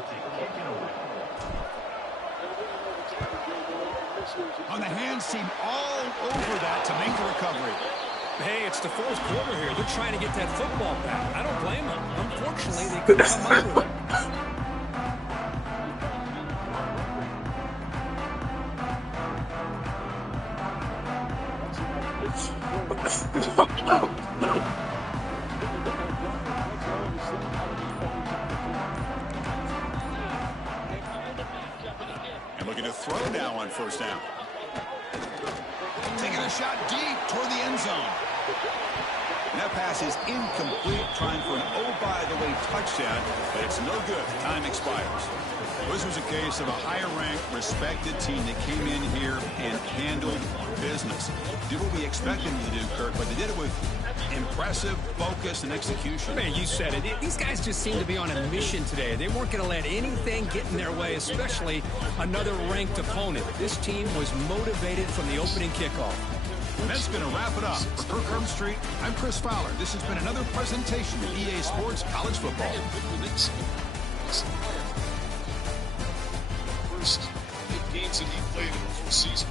On the hands team all over that to make the recovery. Hey, it's the fourth quarter here. They're trying to get that football back. I don't blame them. Unfortunately, they couldn't come up with And looking to throw now on first down. Taking a shot deep toward the end zone. And that pass is incomplete, trying for an oh-by-the-way touchdown, but it's no good. Time expires. This was a case of a higher-ranked, respected team that came in here and handled business. Did what we expected them to do, Kirk, but they did it with impressive focus and execution. Man, you said it. These guys just seem to be on a mission today. They weren't going to let anything get in their way, especially another ranked opponent. This team was motivated from the opening kickoff. And that's going to wrap it up. For Kirk Herbstreit, I'm Chris Fowler. This has been another presentation of EA Sports College Football. First 8 games that he played in the full season.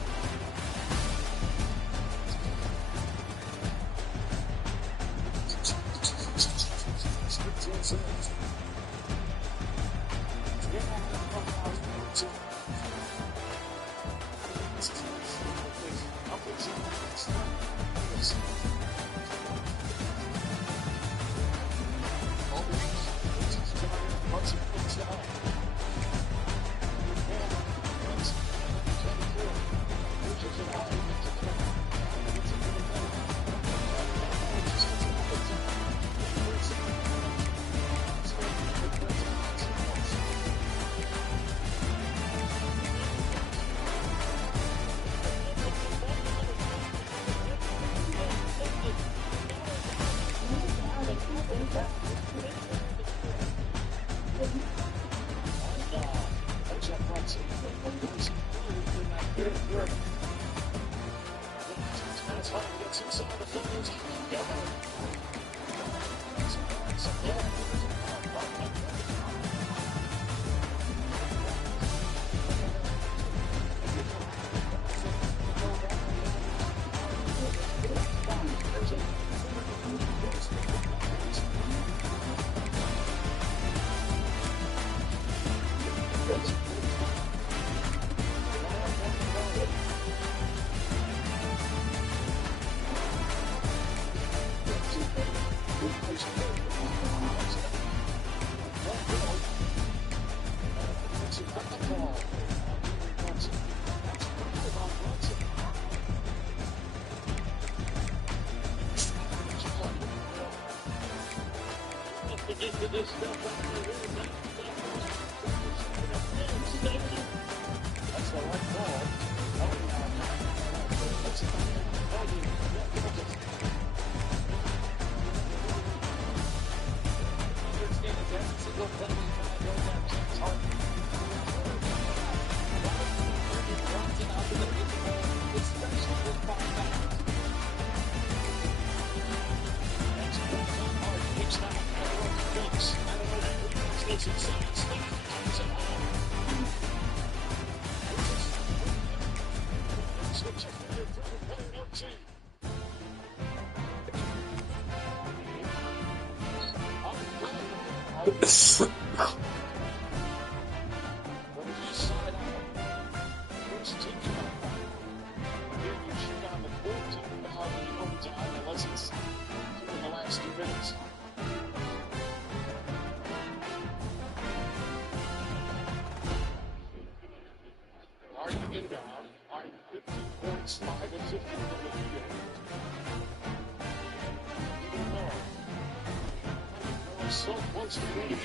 So close to winning.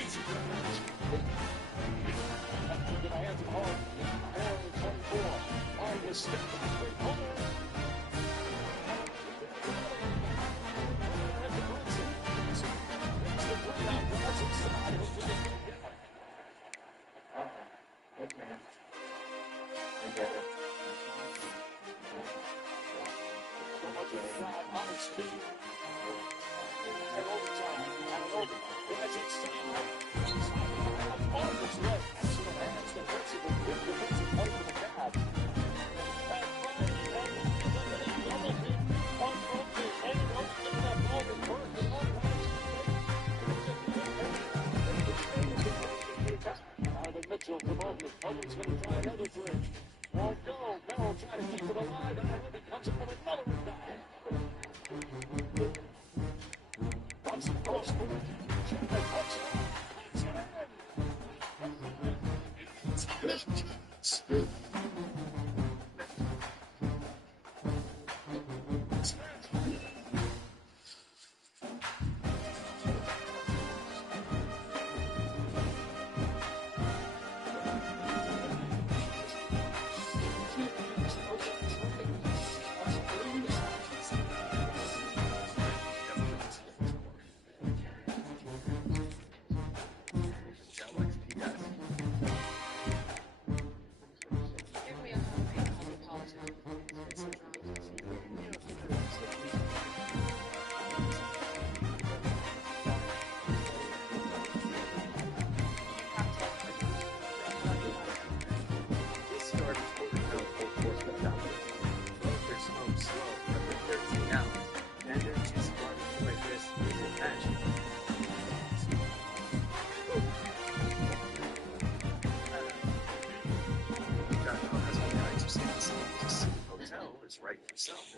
Right for yourself,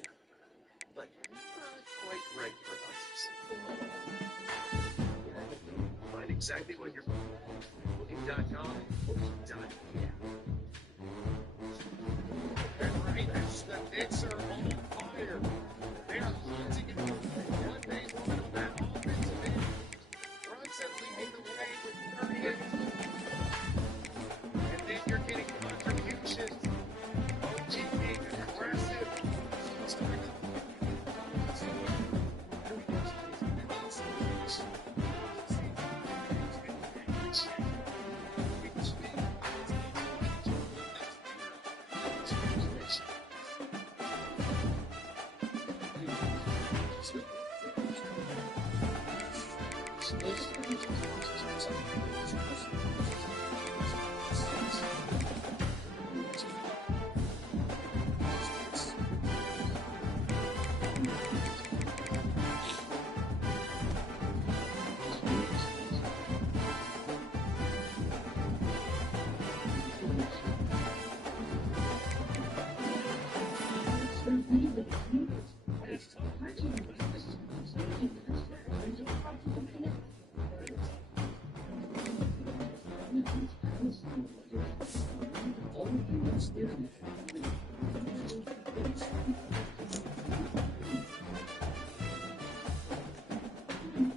but not quite right for others. Find exactly what you're Booking.com. Raiders, the Knicks are on fire. They are closing it one day one on that offensive end. Brunson leading the way with 38. And then you're getting contributions. OG being aggressive.